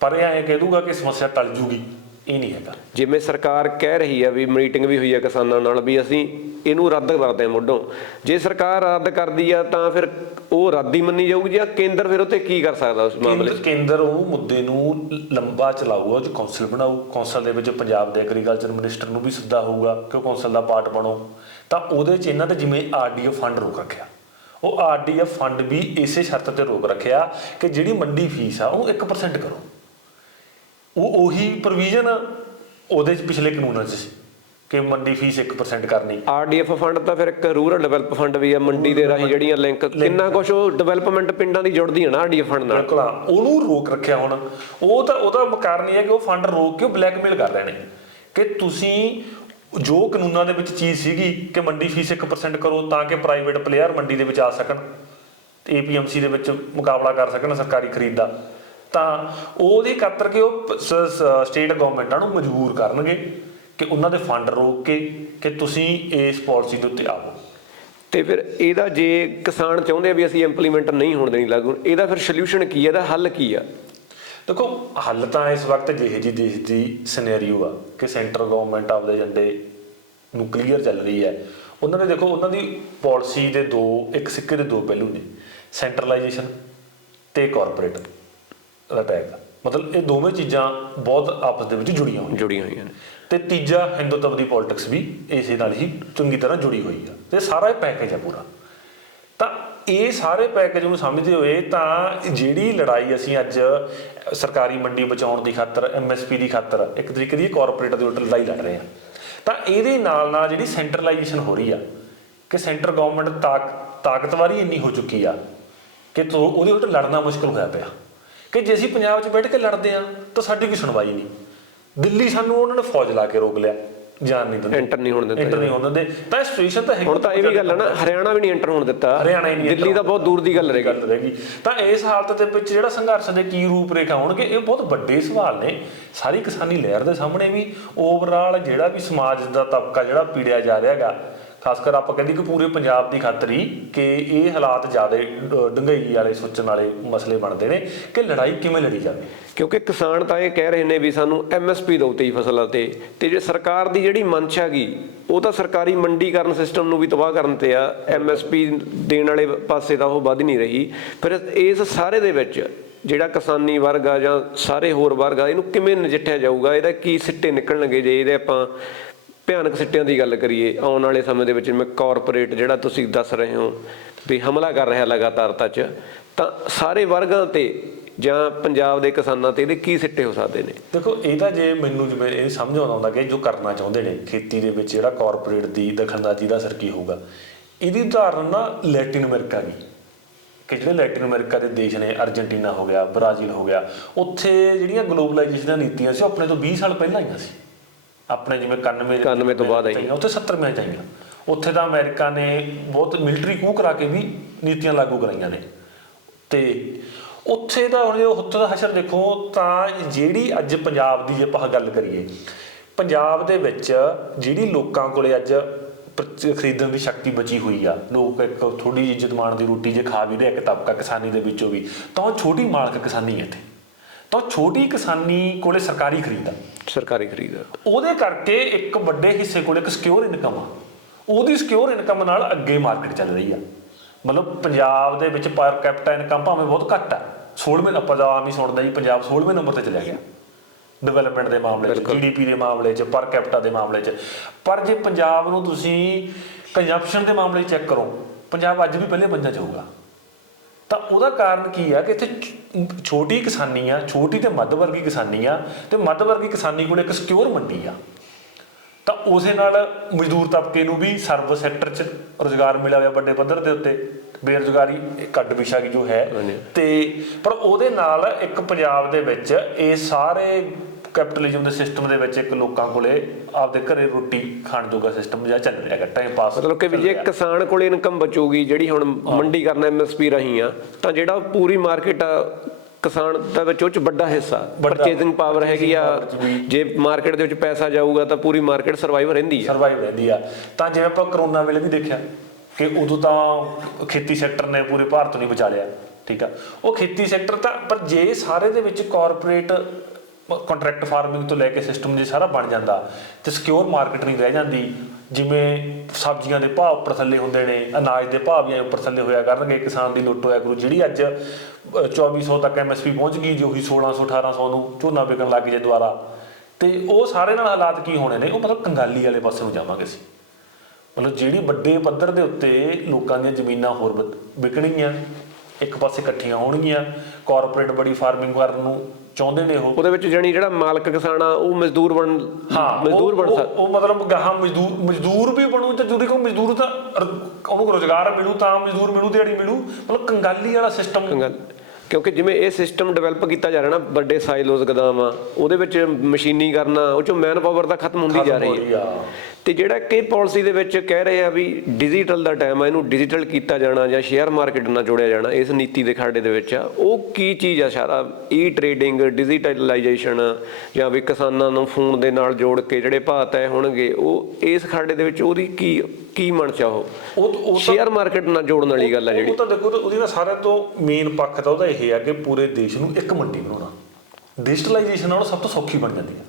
ਪਰ ਇਹ ਐਂ ਕਹਿ ਦੂਗਾ ਕਿ ਸਮੱਸਿਆ ਟਲ ਜੂਗੀ। ਇਹ ਨਹੀਂ ਹੈਗਾ। ਜਿਵੇਂ ਸਰਕਾਰ ਕਹਿ ਰਹੀ ਆ ਵੀ ਮੀਟਿੰਗ ਵੀ ਹੋਈ ਆ ਕਿਸਾਨਾਂ ਨਾਲ ਵੀ ਅਸੀਂ ਇਹਨੂੰ ਰੱਦ ਕਰਦੇ ਹਾਂ ਮੁੱਢੋਂ। ਜੇ ਸਰਕਾਰ ਰੱਦ ਕਰਦੀ ਆ ਤਾਂ ਫਿਰ ਉਹ ਰੱਦ ਹੀ ਮੰਨੀ ਜਾਊਗੀ ਜਾਂ ਕੇਂਦਰ ਫਿਰ ਉੱਤੇ ਕੀ ਕਰ ਸਕਦਾ ਉਸ ਮਾਮਲੇ 'ਚ? ਕੇਂਦਰ ਉਹ ਮੁੱਦੇ ਨੂੰ ਲੰਬਾ ਚਲਾਊਗਾ ਉਹ ਚ ਕੌਂਸਲ ਬਣਾਊ। ਕੌਂਸਲ ਦੇ ਵਿੱਚ ਪੰਜਾਬ ਦੇ ਐਗਰੀਕਲਚਰ ਮਿਨਿਸਟਰ ਨੂੰ ਵੀ ਸੱਦਾ ਹੋਊਗਾ ਕਿ ਉਹ ਕੌਂਸਲ ਦਾ ਪਾਰਟ ਬਣੋ। ਤਾਂ ਉਹਦੇ ਚ ਇਹਨਾਂ ਤੇ ਜਿਵੇਂ ਆਰਡੀਐਫ ਫੰਡ ਰੋਕ ਰੱਖਿਆ। ਉਹ ਆਰਡੀਐਫ ਫੰਡ ਵੀ ਇਸੇ ਸ਼ਰਤ ਤੇ ਰੋਕ ਰੱਖਿਆ ਕਿ ਜਿਹੜੀ ਮੰਡੀ ਫੀਸ ਆ ਉਹਨੂੰ 1% ਕਰੋ। ਉਹ ਉਹੀ ਪ੍ਰੋਵੀਜ਼ਨ ਉਹਦੇ ਚ ਪਿਛਲੇ ਕਾਨੂੰਨਾਂ 'ਚ ਸੀ ਕਿ ਮੰਡੀ ਫੀਸ 1% ਕਰਨੀ। ਆਰਡੀਐਫ ਫੰਡ ਤਾਂ ਫਿਰ ਇੱਕ ਰੂਰਲ ਡਿਵੈਲਪ ਫੰਡ ਵੀ ਆ ਮੰਡੀ ਦੇ ਰਾਹੀਂ ਜਿਹੜੀਆਂ ਲਿੰਕ ਕਿੰਨਾ ਕੁਝ ਉਹ ਡਿਵੈਲਪਮੈਂਟ ਪਿੰਡਾਂ ਦੀ ਜੁੜਦੀ ਹੈ ਨਾ ਆਰਡੀਐਫ ਫੰਡ ਨਾਲ। ਬਿਲਕੁਲ ਉਹਨੂੰ ਰੋਕ ਰੱਖਿਆ ਹੁਣ। ਉਹ ਤਾਂ ਉਹਦਾ ਕਾਰਨ ਇਹ ਹੈ ਕਿ ਉਹ ਫੰਡ ਰੋਕ ਕੇ ਬਲੈਕਮੇਲ ਕਰ ਰਹੇ ਨੇ ਕਿ ਤੁਸੀਂ ਜੋ ਕਾਨੂੰਨਾਂ ਦੇ ਵਿੱਚ ਚੀਜ਼ ਸੀਗੀ ਕਿ ਮੰਡੀ ਫੀਸ 1% ਕਰੋ ਤਾਂ ਕਿ ਪ੍ਰਾਈਵੇਟ ਪਲੇਅਰ ਮੰਡੀ ਦੇ ਵਿੱਚ ਆ ਸਕਣ ਏਪੀਐਮਸੀ ਦੇ ਵਿੱਚ ਮੁਕਾਬਲਾ ਕਰ ਸਕਣ ਸਰਕਾਰੀ ਖਰੀਦ ਦਾ। ਤਾਂ ਉਹਦੇ ਖਾਤਰ ਕਿ ਉਹ ਸਟੇਟ ਗਵਰਨਮੈਂਟਾਂ ਨੂੰ ਮਜਬੂਰ ਕਰਨਗੇ ਕਿ ਉਹਨਾਂ ਦੇ ਫੰਡ ਰੋਕ ਕੇ ਕਿ ਤੁਸੀਂ ਇਸ ਪਾਲਿਸੀ ਦੇ ਉੱਤੇ ਆਵੋ। ਤੇ ਫਿਰ ਇਹਦਾ ਜੇ ਕਿਸਾਨ ਚਾਹੁੰਦੇ ਆ ਵੀ ਅਸੀਂ ਇੰਪਲੀਮੈਂਟ ਨਹੀਂ ਹੋਣ ਦੇਣੀ ਲਾਗੂ ਇਹਦਾ ਫਿਰ ਸੋਲੂਸ਼ਨ ਕੀ ਹੈ ਇਹਦਾ ਹੱਲ ਕੀ ਆ? ਦੇਖੋ ਹੱਲ ਤਾਂ ਇਸ ਵਕਤ ਜਿਹੇ ਜੀ ਦੇਸ਼ ਦੀ ਸਿਨੈਰੀਓ ਆ ਕਿ ਸੈਂਟਰ ਗਵਰਨਮੈਂਟ ਆਪਦੇ ਏਜੰਡੇ ਨੂੰ ਕਲੀਅਰ ਚੱਲ ਰਹੀ ਹੈ। ਉਹਨਾਂ ਨੇ ਦੇਖੋ ਉਹਨਾਂ ਦੀ ਪਾਲਿਸੀ ਦੇ ਦੋ ਇੱਕ ਸਿੱਕੇ ਦੇ ਦੋ ਪਹਿਲੂ ਨੇ। ਸੈਂਟਰਲਾਈਜੇਸ਼ਨ ਤੇ ਕਾਰਪੋਰੇਟ ਟੈਗ ਮਤਲਬ ਇਹ ਦੋਵੇਂ ਚੀਜ਼ਾਂ ਬਹੁਤ ਆਪਸ ਦੇ ਵਿੱਚ ਜੁੜੀਆਂ ਹੋਈਆਂ। ਜੁੜੀਆਂ ਹੋਈਆਂ ਨੇ। ਤੇ ਤੀਜਾ ਹਿੰਦੂਤਵ ਦੀ ਪੋਲਿਟਿਕਸ ਵੀ ਇਸੇ ਨਾਲ ਹੀ ਚੰਗੀ ਤਰ੍ਹਾਂ ਜੁੜੀ ਹੋਈ ਆ। ਤੇ ਸਾਰਾ ਇਹ ਪੈਕੇਜ ਆ ਪੂਰਾ। ਤਾਂ ਇਹ ਸਾਰੇ ਪੈਕੇਜ ਨੂੰ ਸਮਝਦੇ ਹੋਏ ਤਾਂ ਜਿਹੜੀ ਲੜਾਈ ਅਸੀਂ ਅੱਜ ਸਰਕਾਰੀ ਮੰਡੀ ਬਚਾਉਣ ਦੀ ਖਾਤਰ ਐਮਐਸਪੀ ਦੀ ਖਾਤਰ ਇੱਕ ਤਰੀਕੇ ਦੀ ਕਾਰਪੋਰੇਟ ਦੇ ਉਲਟ ਲੜਾਈ ਲੜ ਰਹੇ ਆ। ਤਾਂ ਇਹਦੇ ਨਾਲ ਨਾਲ ਜਿਹੜੀ ਸੈਂਟਰਲਾਈਜੇਸ਼ਨ ਹੋ ਰਹੀ ਆ ਕਿ ਸੈਂਟਰ ਗਵਰਨਮੈਂਟ ਤਾਕ ਤਾਕਤਵਰ ਇੰਨੀ ਹੋ ਚੁੱਕੀ ਆ ਕਿ ਤੋ ਉਹਦੇ ਉਲਟ ਲੜਨਾ ਮੁਸ਼ਕਲ ਹੋਇਆ ਪਿਆ। ਕਿ ਜੇ ਅਸੀਂ ਪੰਜਾਬ 'ਚ ਬੈਠ ਕੇ ਲੜਦੇ ਆ ਤਾਂ ਸਾਡੀ ਕੋਈ ਸੁਣਵਾਈ ਨਹੀਂ। ਦਿੱਲੀ ਸਾਨੂੰ ਉਹਨਾਂ ਨੇ ਫੌਜ ਲਾ ਕੇ ਰੋਕ ਲਿਆ ਜਾਣ ਨਹੀਂ ਦਿੰਦੇ। ਐਂਟਰ ਨਹੀਂ ਹੋਣ ਦਿੱਤਾ ਐਂਟਰ ਨਹੀਂ ਹੋਣ ਦਿੰਦੇ। ਤਾਂ ਸਿਚੁਏਸ਼ਨ ਤਾਂ ਹੈਗੀ ਹੁਣ ਤਾਂ ਇਹ ਵੀ ਗੱਲ ਹੈ ਨਾ ਹਰਿਆਣਾ ਵੀ ਨਹੀਂ ਐਂਟਰ ਹੋਣ ਦਿੱਤਾ। ਹਰਿਆਣਾ ਹੀ ਨਹੀਂ ਦਿੱਲੀ ਤਾਂ ਬਹੁਤ ਦੂਰ ਦੀ ਗੱਲ ਰਹੇਗੀ। ਰਹੇਗੀ। ਤਾਂ ਇਸ ਹਾਲਤ ਦੇ ਵਿੱਚ ਜਿਹੜਾ ਸੰਘਰਸ਼ ਦੇ ਕੀ ਰੂਪ ਰੇਖਾ ਹੋਣਗੇ ਇਹ ਬਹੁਤ ਵੱਡੇ ਸਵਾਲ ਨੇ। ਸਾਰੀ ਕਿਸਾਨੀ ਲਹਿਰ ਦੇ ਸਾਹਮਣੇ ਵੀ ਓਵਰਆਲ ਜਿਹੜਾ ਵੀ ਸਮਾਜ ਦਾ ਤਬਕਾ ਜਿਹੜਾ ਪੀੜਿਆ ਜਾ ਰਿਹਾ ਹੈਗਾ ਖਾਸ ਕਰ ਆਪਾਂ ਕਹਿੰਦੇ ਕਿ ਪੂਰੇ ਪੰਜਾਬ ਦੀ ਖਾਤਰ ਹੀ ਕਿ ਇਹ ਹਾਲਾਤ ਜ਼ਿਆਦਾ ਡੰਗਾਈ ਵਾਲੇ, ਸੋਚਣ ਵਾਲੇ ਮਸਲੇ ਬਣਦੇ ਨੇ ਕਿ ਲੜਾਈ ਕਿਵੇਂ ਲੜੀ ਜਾਵੇ। ਕਿਉਂਕਿ ਕਿਸਾਨ ਤਾਂ ਇਹ ਕਹਿ ਰਹੇ ਨੇ ਵੀ ਸਾਨੂੰ ਐਮਐਸਪੀ ਦਿਓ ਤੇ ਫਸਲਾਂ ਤੇ ਤੇ ਜੇ ਸਰਕਾਰ ਦੀ ਜਿਹੜੀ ਮਨਸ਼ਾ ਹੈਗੀ, ਉਹ ਤਾਂ ਸਰਕਾਰੀ ਮੰਡੀਕਰਨ ਸਿਸਟਮ ਨੂੰ ਵੀ ਤਬਾਹ ਕਰਨ ਤੇ ਆ ਐਮਐਸਪੀ ਦੇਣ ਵਾਲੇ ਪਾਸੇ ਤਾਂ ਉਹ ਵੱਧ ਨਹੀਂ ਰਹੀ। ਫਿਰ ਇਸ ਸਾਰੇ ਦੇ ਵਿੱਚ ਜਿਹੜਾ ਕਿਸਾਨੀ ਵਰਗ ਆ ਜਾਂ ਸਾਰੇ ਹੋਰ ਵਰਗ ਆ, ਇਹਨੂੰ ਕਿਵੇਂ ਨਜਿੱਠਿਆ ਜਾਊਗਾ? ਇਹਦਾ ਕੀ ਸਿੱਟੇ ਨਿਕਲਣਗੇ ਜੇ ਇਹਦੇ ਆਪਾਂ ਭਿਆਨਕ ਸਿੱਟਿਆਂ ਦੀ ਗੱਲ ਕਰੀਏ, ਆਉਣ ਵਾਲੇ ਸਮੇਂ ਦੇ ਵਿੱਚ ਜਿਵੇਂ ਕਾਰਪੋਰੇਟ ਜਿਹੜਾ ਤੁਸੀਂ ਦੱਸ ਰਹੇ ਹੋ ਵੀ ਹਮਲਾ ਕਰ ਰਿਹਾ ਲਗਾਤਾਰਤਾ ਚ, ਤਾਂ ਸਾਰੇ ਵਰਗਾਂ ਤੇ ਜਾਂ ਪੰਜਾਬ ਦੇ ਕਿਸਾਨਾਂ ਤੇ ਇਹਦੇ ਕੀ ਸਿੱਟੇ ਹੋ ਸਕਦੇ ਨੇ? ਦੇਖੋ, ਇਹ ਤਾਂ ਜੇ ਮੈਨੂੰ ਜਿਵੇਂ ਇਹ ਸਮਝ ਆਉਂਦਾ ਹੁੰਦਾ ਕਿ ਜੋ ਕਰਨਾ ਚਾਹੁੰਦੇ ਨੇ, ਖੇਤੀ ਦੇ ਵਿੱਚ ਜਿਹੜਾ ਕਾਰਪੋਰੇਟ ਦੀ ਦਖਲਅੰਦਾਜ਼ੀ ਦਾ ਅਸਰ ਕੀ ਹੋਊਗਾ, ਇਹਦੀ ਉਦਾਹਰਨ ਨਾ ਲੈਟਿਨ ਅਮਰੀਕਾ ਦੀ। ਕਿ ਜਿਹੜੇ ਲੈਟਿਨ ਅਮਰੀਕਾ ਦੇ ਦੇਸ਼ ਨੇ ਅਰਜنٹੀਨਾ ਹੋ ਗਿਆ, ਬ੍ਰਾਜ਼ੀਲ ਹੋ ਗਿਆ, ਉੱਥੇ ਜਿਹੜੀਆਂ ਗਲੋਬਲਾਈਜੇਸ਼ਨ ਦੀਆਂ ਨੀਤੀਆਂ ਸੀ, ਉਹ ਆਪਣੇ ਤੋਂ 20 ਸਾਲ ਪਹਿਲਾਂ ਆਈਆਂ ਸੀ। ਆਪਣੇ ਜਿਵੇਂ 91 ਦੇ 91 ਤੋਂ ਬਾਅਦ ਆਈ। ਉੱਥੇ 70 ਮੈਂ ਚਾਹੀਆਂ ਉੱਥੇ ਤਾਂ ਅਮਰੀਕਾ ਨੇ ਬਹੁਤ ਮਿਲਟਰੀ ਕੂ ਕਰਾ ਕੇ ਵੀ ਨੀਤੀਆਂ ਲਾਗੂ ਕਰਾਈਆਂ ਨੇ। ਤੇ ਉੱਥੇ ਦਾ ਹੁਣ ਜੇ ਉੱਥੇ ਦਾ ਹਸ਼ਰ ਦੇਖੋ ਤਾਂ ਜਿਹੜੀ ਅੱਜ ਪੰਜਾਬ ਦੀ ਜੇ ਆਪਾਂ ਗੱਲ ਕਰੀਏ ਪੰਜਾਬ ਦੇ ਵਿੱਚ ਜਿਹੜੀ ਲੋਕਾਂ ਕੋਲੇ ਅੱਜ ਖਰੀਦਣ ਦੀ ਸ਼ਕਤੀ ਬਚੀ ਹੋਈ ਆ। ਲੋਕ ਇੱਕ ਥੋੜੀ ਜਿਹੀ ਮਾਣ ਦੀ ਰੋਟੀ ਜੇ ਖਾ ਵੀ ਰਿਹਾ ਇੱਕ ਤਬਕਾ ਕਿਸਾਨੀ ਦੇ ਵਿੱਚੋਂ ਵੀ ਤਾਂ ਉਹ ਛੋਟੀ ਮਾਲਕ ਕਿਸਾਨੀ ਹੈ ਇੱਥੇ। ਤਾਂ ਛੋਟੀ ਕਿਸਾਨੀ ਕੋਲੇ ਸਰਕਾਰੀ ਖਰੀਦ ਆ। ਸਰਕਾਰੀ ਖਰੀਦ ਉਹਦੇ ਕਰਕੇ ਇੱਕ ਵੱਡੇ ਹਿੱਸੇ ਕੋਲ ਇੱਕ ਸਿਕਿਉਰ ਇਨਕਮ ਆ। ਉਹਦੀ ਸਿਕਿਉਰ ਇਨਕਮ ਨਾਲ ਅੱਗੇ ਮਾਰਕੀਟ ਚੱਲ ਰਹੀ ਆ। ਮਤਲਬ ਪੰਜਾਬ ਦੇ ਵਿੱਚ ਪਰ ਕੈਪੀਟਾ ਇਨਕਮ ਭਾਵੇਂ ਬਹੁਤ ਘੱਟ ਆ। 16ਵੇਂ ਆਪਾਂ ਤਾਂ ਆਮ ਹੀ ਸੁਣਦਾ ਜੀ ਪੰਜਾਬ 16ਵੇਂ ਨੰਬਰ ਤੇ ਚਲਿਆ ਗਿਆ। ਡਿਵੈਲਪਮੈਂਟ ਦੇ ਮਾਮਲੇ 'ਚ ਜੀਡੀਪੀ ਦੇ ਮਾਮਲੇ 'ਚ ਪਰ ਕੈਪੀਟਾ ਦੇ ਮਾਮਲੇ 'ਚ। ਪਰ ਜੇ ਪੰਜਾਬ ਨੂੰ ਤੁਸੀਂ ਕੰਜੰਪਸ਼ਨ ਦੇ ਮਾਮਲੇ 'ਚ ਚੈੱਕ ਕਰੋ ਪੰਜਾਬ ਅੱਜ ਵੀ ਪਹਿਲੇ ਪੰਜਾਂ 'ਚ ਹੋਊਗਾ। ਤਾਂ ਉਹਦਾ ਕਾਰਨ ਕੀ ਆ ਕਿ ਇੱਥੇ ਛੋਟੀ ਕਿਸਾਨੀ ਆ ਛੋਟੀ ਤੇ ਮੱਧ ਵਰਗੀ ਕਿਸਾਨੀ ਆ ਤੇ ਮੱਧ ਵਰਗੀ ਕਿਸਾਨੀ ਕੋਲ ਇੱਕ ਸਿਕਿਉਰ ਮੰਡੀ ਆ। ਤਾਂ ਉਸੇ ਨਾਲ ਮਜ਼ਦੂਰ ਤਬਕੇ ਨੂੰ ਵੀ ਸਰਵਿਸ ਸੈਕਟਰ 'ਚ ਰੋਜ਼ਗਾਰ ਮਿਲਿਆ ਹੋਇਆ ਵੱਡੇ ਪੱਧਰ ਦੇ ਉੱਤੇ। ਬੇਰੁਜ਼ਗਾਰੀ ਕੱਟ ਵਿਸ਼ਾ ਕੀ ਜੋ ਹੈ। ਤੇ ਪਰ ਉਹਦੇ ਨਾਲ ਇੱਕ ਪੰਜਾਬ ਦੇ ਵਿੱਚ ਇਹ ਸਾਰੇ ਕੈਪੀਟਲਿਜ਼ਮ ਦੇ ਸਿਸਟਮ ਦੇ ਵਿੱਚ ਇੱਕ ਲੋਕਾਂ ਕੋਲੇ ਆਪਦੇ ਘਰੇ ਰੋਟੀ ਖਾਣ ਜੋਗਾ ਸਿਸਟਮ ਜਿਹਾ ਚੱਲ ਰਿਹਾ ਹੈਗਾ ਟਾਈਮ ਪਾਸ ਮਤਲਬ ਕਿ ਵੀ ਜੇ ਕਿਸਾਨ ਕੋਲ ਇਨਕਮ ਬਚੂਗੀ ਜਿਹੜੀ ਹੁਣ ਮੰਡੀ ਕਰਨਾ ਐਮਐਸਪੀ ਰਹੀ ਆ ਤਾਂ ਜਿਹੜਾ ਪੂਰੀ ਮਾਰਕੀਟ ਆ ਕਿਸਾਨ ਦਾ ਵਿੱਚ ਉਹ ਚ ਵੱਡਾ ਹਿੱਸਾ ਪਰਚੇਜ਼ਿੰਗ ਪਾਵਰ ਹੈਗੀ ਆ। ਜੇ ਮਾਰਕੀਟ ਦੇ ਵਿੱਚ ਪੈਸਾ ਜਾਊਗਾ ਤਾਂ ਪੂਰੀ ਮਾਰਕੀਟ ਸਰਵਾਈਵ ਰਹਿੰਦੀ ਆ। ਸਰਵਾਈਵ ਰਹਿੰਦੀ ਆ। ਤਾਂ ਜਿਵੇਂ ਆਪਾਂ ਕਰੋਨਾ ਵੇਲੇ ਵੀ ਦੇਖਿਆ ਕਿ ਉਦੋਂ ਤਾਂ ਖੇਤੀ ਸੈਕਟਰ ਨੇ ਪੂਰੇ ਭਾਰਤ ਨੂੰ ਹੀ ਬਚਾ ਲਿਆ ਠੀਕ ਆ। ਉਹ ਖੇਤੀ ਸੈਕਟਰ ਤਾਂ ਪਰ ਜੇ ਸਾਰੇ ਦੇ ਵਿੱਚ ਕਾਰਪੋਰੇਟ ਕੰਟਰੈਕਟ ਫਾਰਮਿੰਗ ਤੋਂ ਲੈ ਕੇ ਸਿਸਟਮ ਜੇ ਸਾਰਾ ਬਣ ਜਾਂਦਾ। ਤੇ ਸਿਕਿਉਰ ਮਾਰਕੀਟ ਨਹੀਂ ਰਹਿ ਜਾਂਦੀ। ਜਿਵੇਂ ਸਬਜ਼ੀਆਂ ਦੇ ਭਾਅ ਉੱਪਰ ਥੱਲੇ ਹੁੰਦੇ ਨੇ ਅਨਾਜ ਦੇ ਭਾਅ ਵੀ ਐਂ ਉੱਪਰ ਥੱਲੇ ਹੋਇਆ ਕਰਨਗੇ ਕਿਸਾਨ ਦੀ ਲੁੱਟ ਹੋਇਆ ਕਰੂ। ਜਿਹੜੀ ਅੱਜ ਅ, 2400 ਤੱਕ ਐਮਐਸਪੀ ਪਹੁੰਚ ਗਈ ਜੋ ਹੀ 1600 1800 ਨੂੰ ਝੋਨਾ ਵਿਕਣ ਲੱਗ ਜੇ ਦੁਆਰਾ ਤੇ ਉਹ ਸਾਰੇ ਨਾਲ ਹਾਲਾਤ ਕੀ ਹੋਣੇ ਨੇ? ਉਹ ਮਤਲਬ ਕੰਗਾਲੀ ਵਾਲੇ ਪਾਸੇ ਨੂੰ ਜਾਵਾਂਗੇ ਅਸੀਂ। ਮਤਲਬ ਜਿਹੜੀ ਵੱਡੇ ਪੱਧਰ ਦੇ ਉੱਤੇ ਲੋਕਾਂ ਦੀਆਂ ਜ਼ਮੀਨਾਂ ਹੋਰ ਵਧ- ਵਿਕਣਗੀਆਂ ਇੱਕ ਪਾਸੇ ਇਕੱਠੀਆਂ ਹੋਣਗੀਆਂ ਕਾਰਪੋਰੇਟ ਬੜੀ ਫਾਰਮਿੰਗ ਕਰਨ ਨੂੰ ਚਾਹੁੰਦੇ ਨੇ ਉਹ। ਉਹਦੇ ਵਿੱਚ ਜਾਨੀ ਜਿਹੜਾ ਮਾਲਕ ਕਿਸਾਨ ਆ ਉਹ ਮਜ਼ਦੂਰ ਬਣ ਹਾਂ ਮਜ਼ਦੂਰ ਬਣ ਸਕਦਾ ਉਹ ਮਤਲਬ ਗਾਹਾਂ ਮਜ਼ਦੂਰ ਮਜ਼ਦੂਰ ਵੀ ਬਣੂ ਤੇ ਜੁਦੀ ਕੋ ਮਜ਼ਦੂਰ ਤਾਂ ਉਹਨੂੰ ਰੋਜ਼ਗਾਰ ਮਿਲੂ ਤਾਂ ਮਜ਼ਦੂਰ ਮਿਲੂ ਦਿਹਾੜੀ ਮਿਲੂ। ਮਤਲਬ ਕੰਗਾਲੀ ਵਾਲਾ ਸਿਸਟਮ ਗੱਲ ਕਿਉਂਕਿ ਜਿਵੇਂ ਇਹ ਸਿਸਟਮ ਡਿਵੈਲਪ ਕੀਤਾ ਜਾ ਰਿਹਾ ਨਾ ਵੱਡੇ ਸਾਈਲੋਜ਼ ਗਦਾਮ ਉਹਦੇ ਵਿੱਚ ਮਸ਼ੀਨੀ ਕਰਨਾ ਉਹ ਚੋਂ ਮੈਨ ਪਾਵਰ ਤਾਂ ਖਤਮ ਹੁੰਦੀ ਜਾ ਰਹੀ ਹੈ। ਤੇ ਜਿਹੜਾ ਕਿ ਪਾਲਿਸੀ ਦੇ ਵਿੱਚ ਕਹਿ ਰਹੇ ਆ ਵੀ ਡਿਜੀਟਲ ਦਾ ਟਾਈਮ ਆ ਇਹਨੂੰ ਡਿਜੀਟਲ ਕੀਤਾ ਜਾਣਾ ਜਾਂ ਸ਼ੇਅਰ ਮਾਰਕੀਟ ਨਾਲ ਜੋੜਿਆ ਜਾਣਾ ਇਸ ਨੀਤੀ ਦੇ ਖਾੜੇ ਦੇ ਵਿੱਚ ਆ ਉਹ ਕੀ ਚੀਜ਼ ਆ ਸਾਰਾ? ਈ ਟ੍ਰੇਡਿੰਗ ਡਿਜੀਟਲਾਈਜੇਸ਼ਨ ਜਾਂ ਵੀ ਕਿਸਾਨਾਂ ਨੂੰ ਫੋਨ ਦੇ ਨਾਲ ਜੋੜ ਕੇ ਜਿਹੜੇ ਭਾਅ ਤੈਅ ਹੋਣਗੇ ਉਹ ਇਸ ਖਾੜੇ ਦੇ ਵਿੱਚ ਉਹਦੀ ਕੀ ਕੀ ਮਨਸ਼ਾ ਉਹ? ਉਹ ਉਹ ਤਾਂ ਸ਼ੇਅਰ ਮਾਰਕੀਟ ਨਾਲ ਜੋੜਨ ਵਾਲੀ ਗੱਲ ਆ ਜਿਹੜੀ। ਉਹ ਤਾਂ ਦੇਖੋ ਤਾਂ ਉਹਦੀ ਨਾ ਸਾਰਿਆਂ ਤੋਂ ਮੇਨ ਪੱਖ ਤਾਂ ਉਹਦਾ ਇਹ ਆ ਕਿ ਪੂਰੇ ਦੇਸ਼ ਨੂੰ ਇੱਕ ਮੰਡੀ ਬਣਾਉਣਾ। ਡਿਜੀਟਲਾਈਜੇਸ਼ਨ ਨਾਲ ਸਭ ਤੋਂ ਸੌਖੀ ਬਣ ਜਾਂਦੀ ਹੈ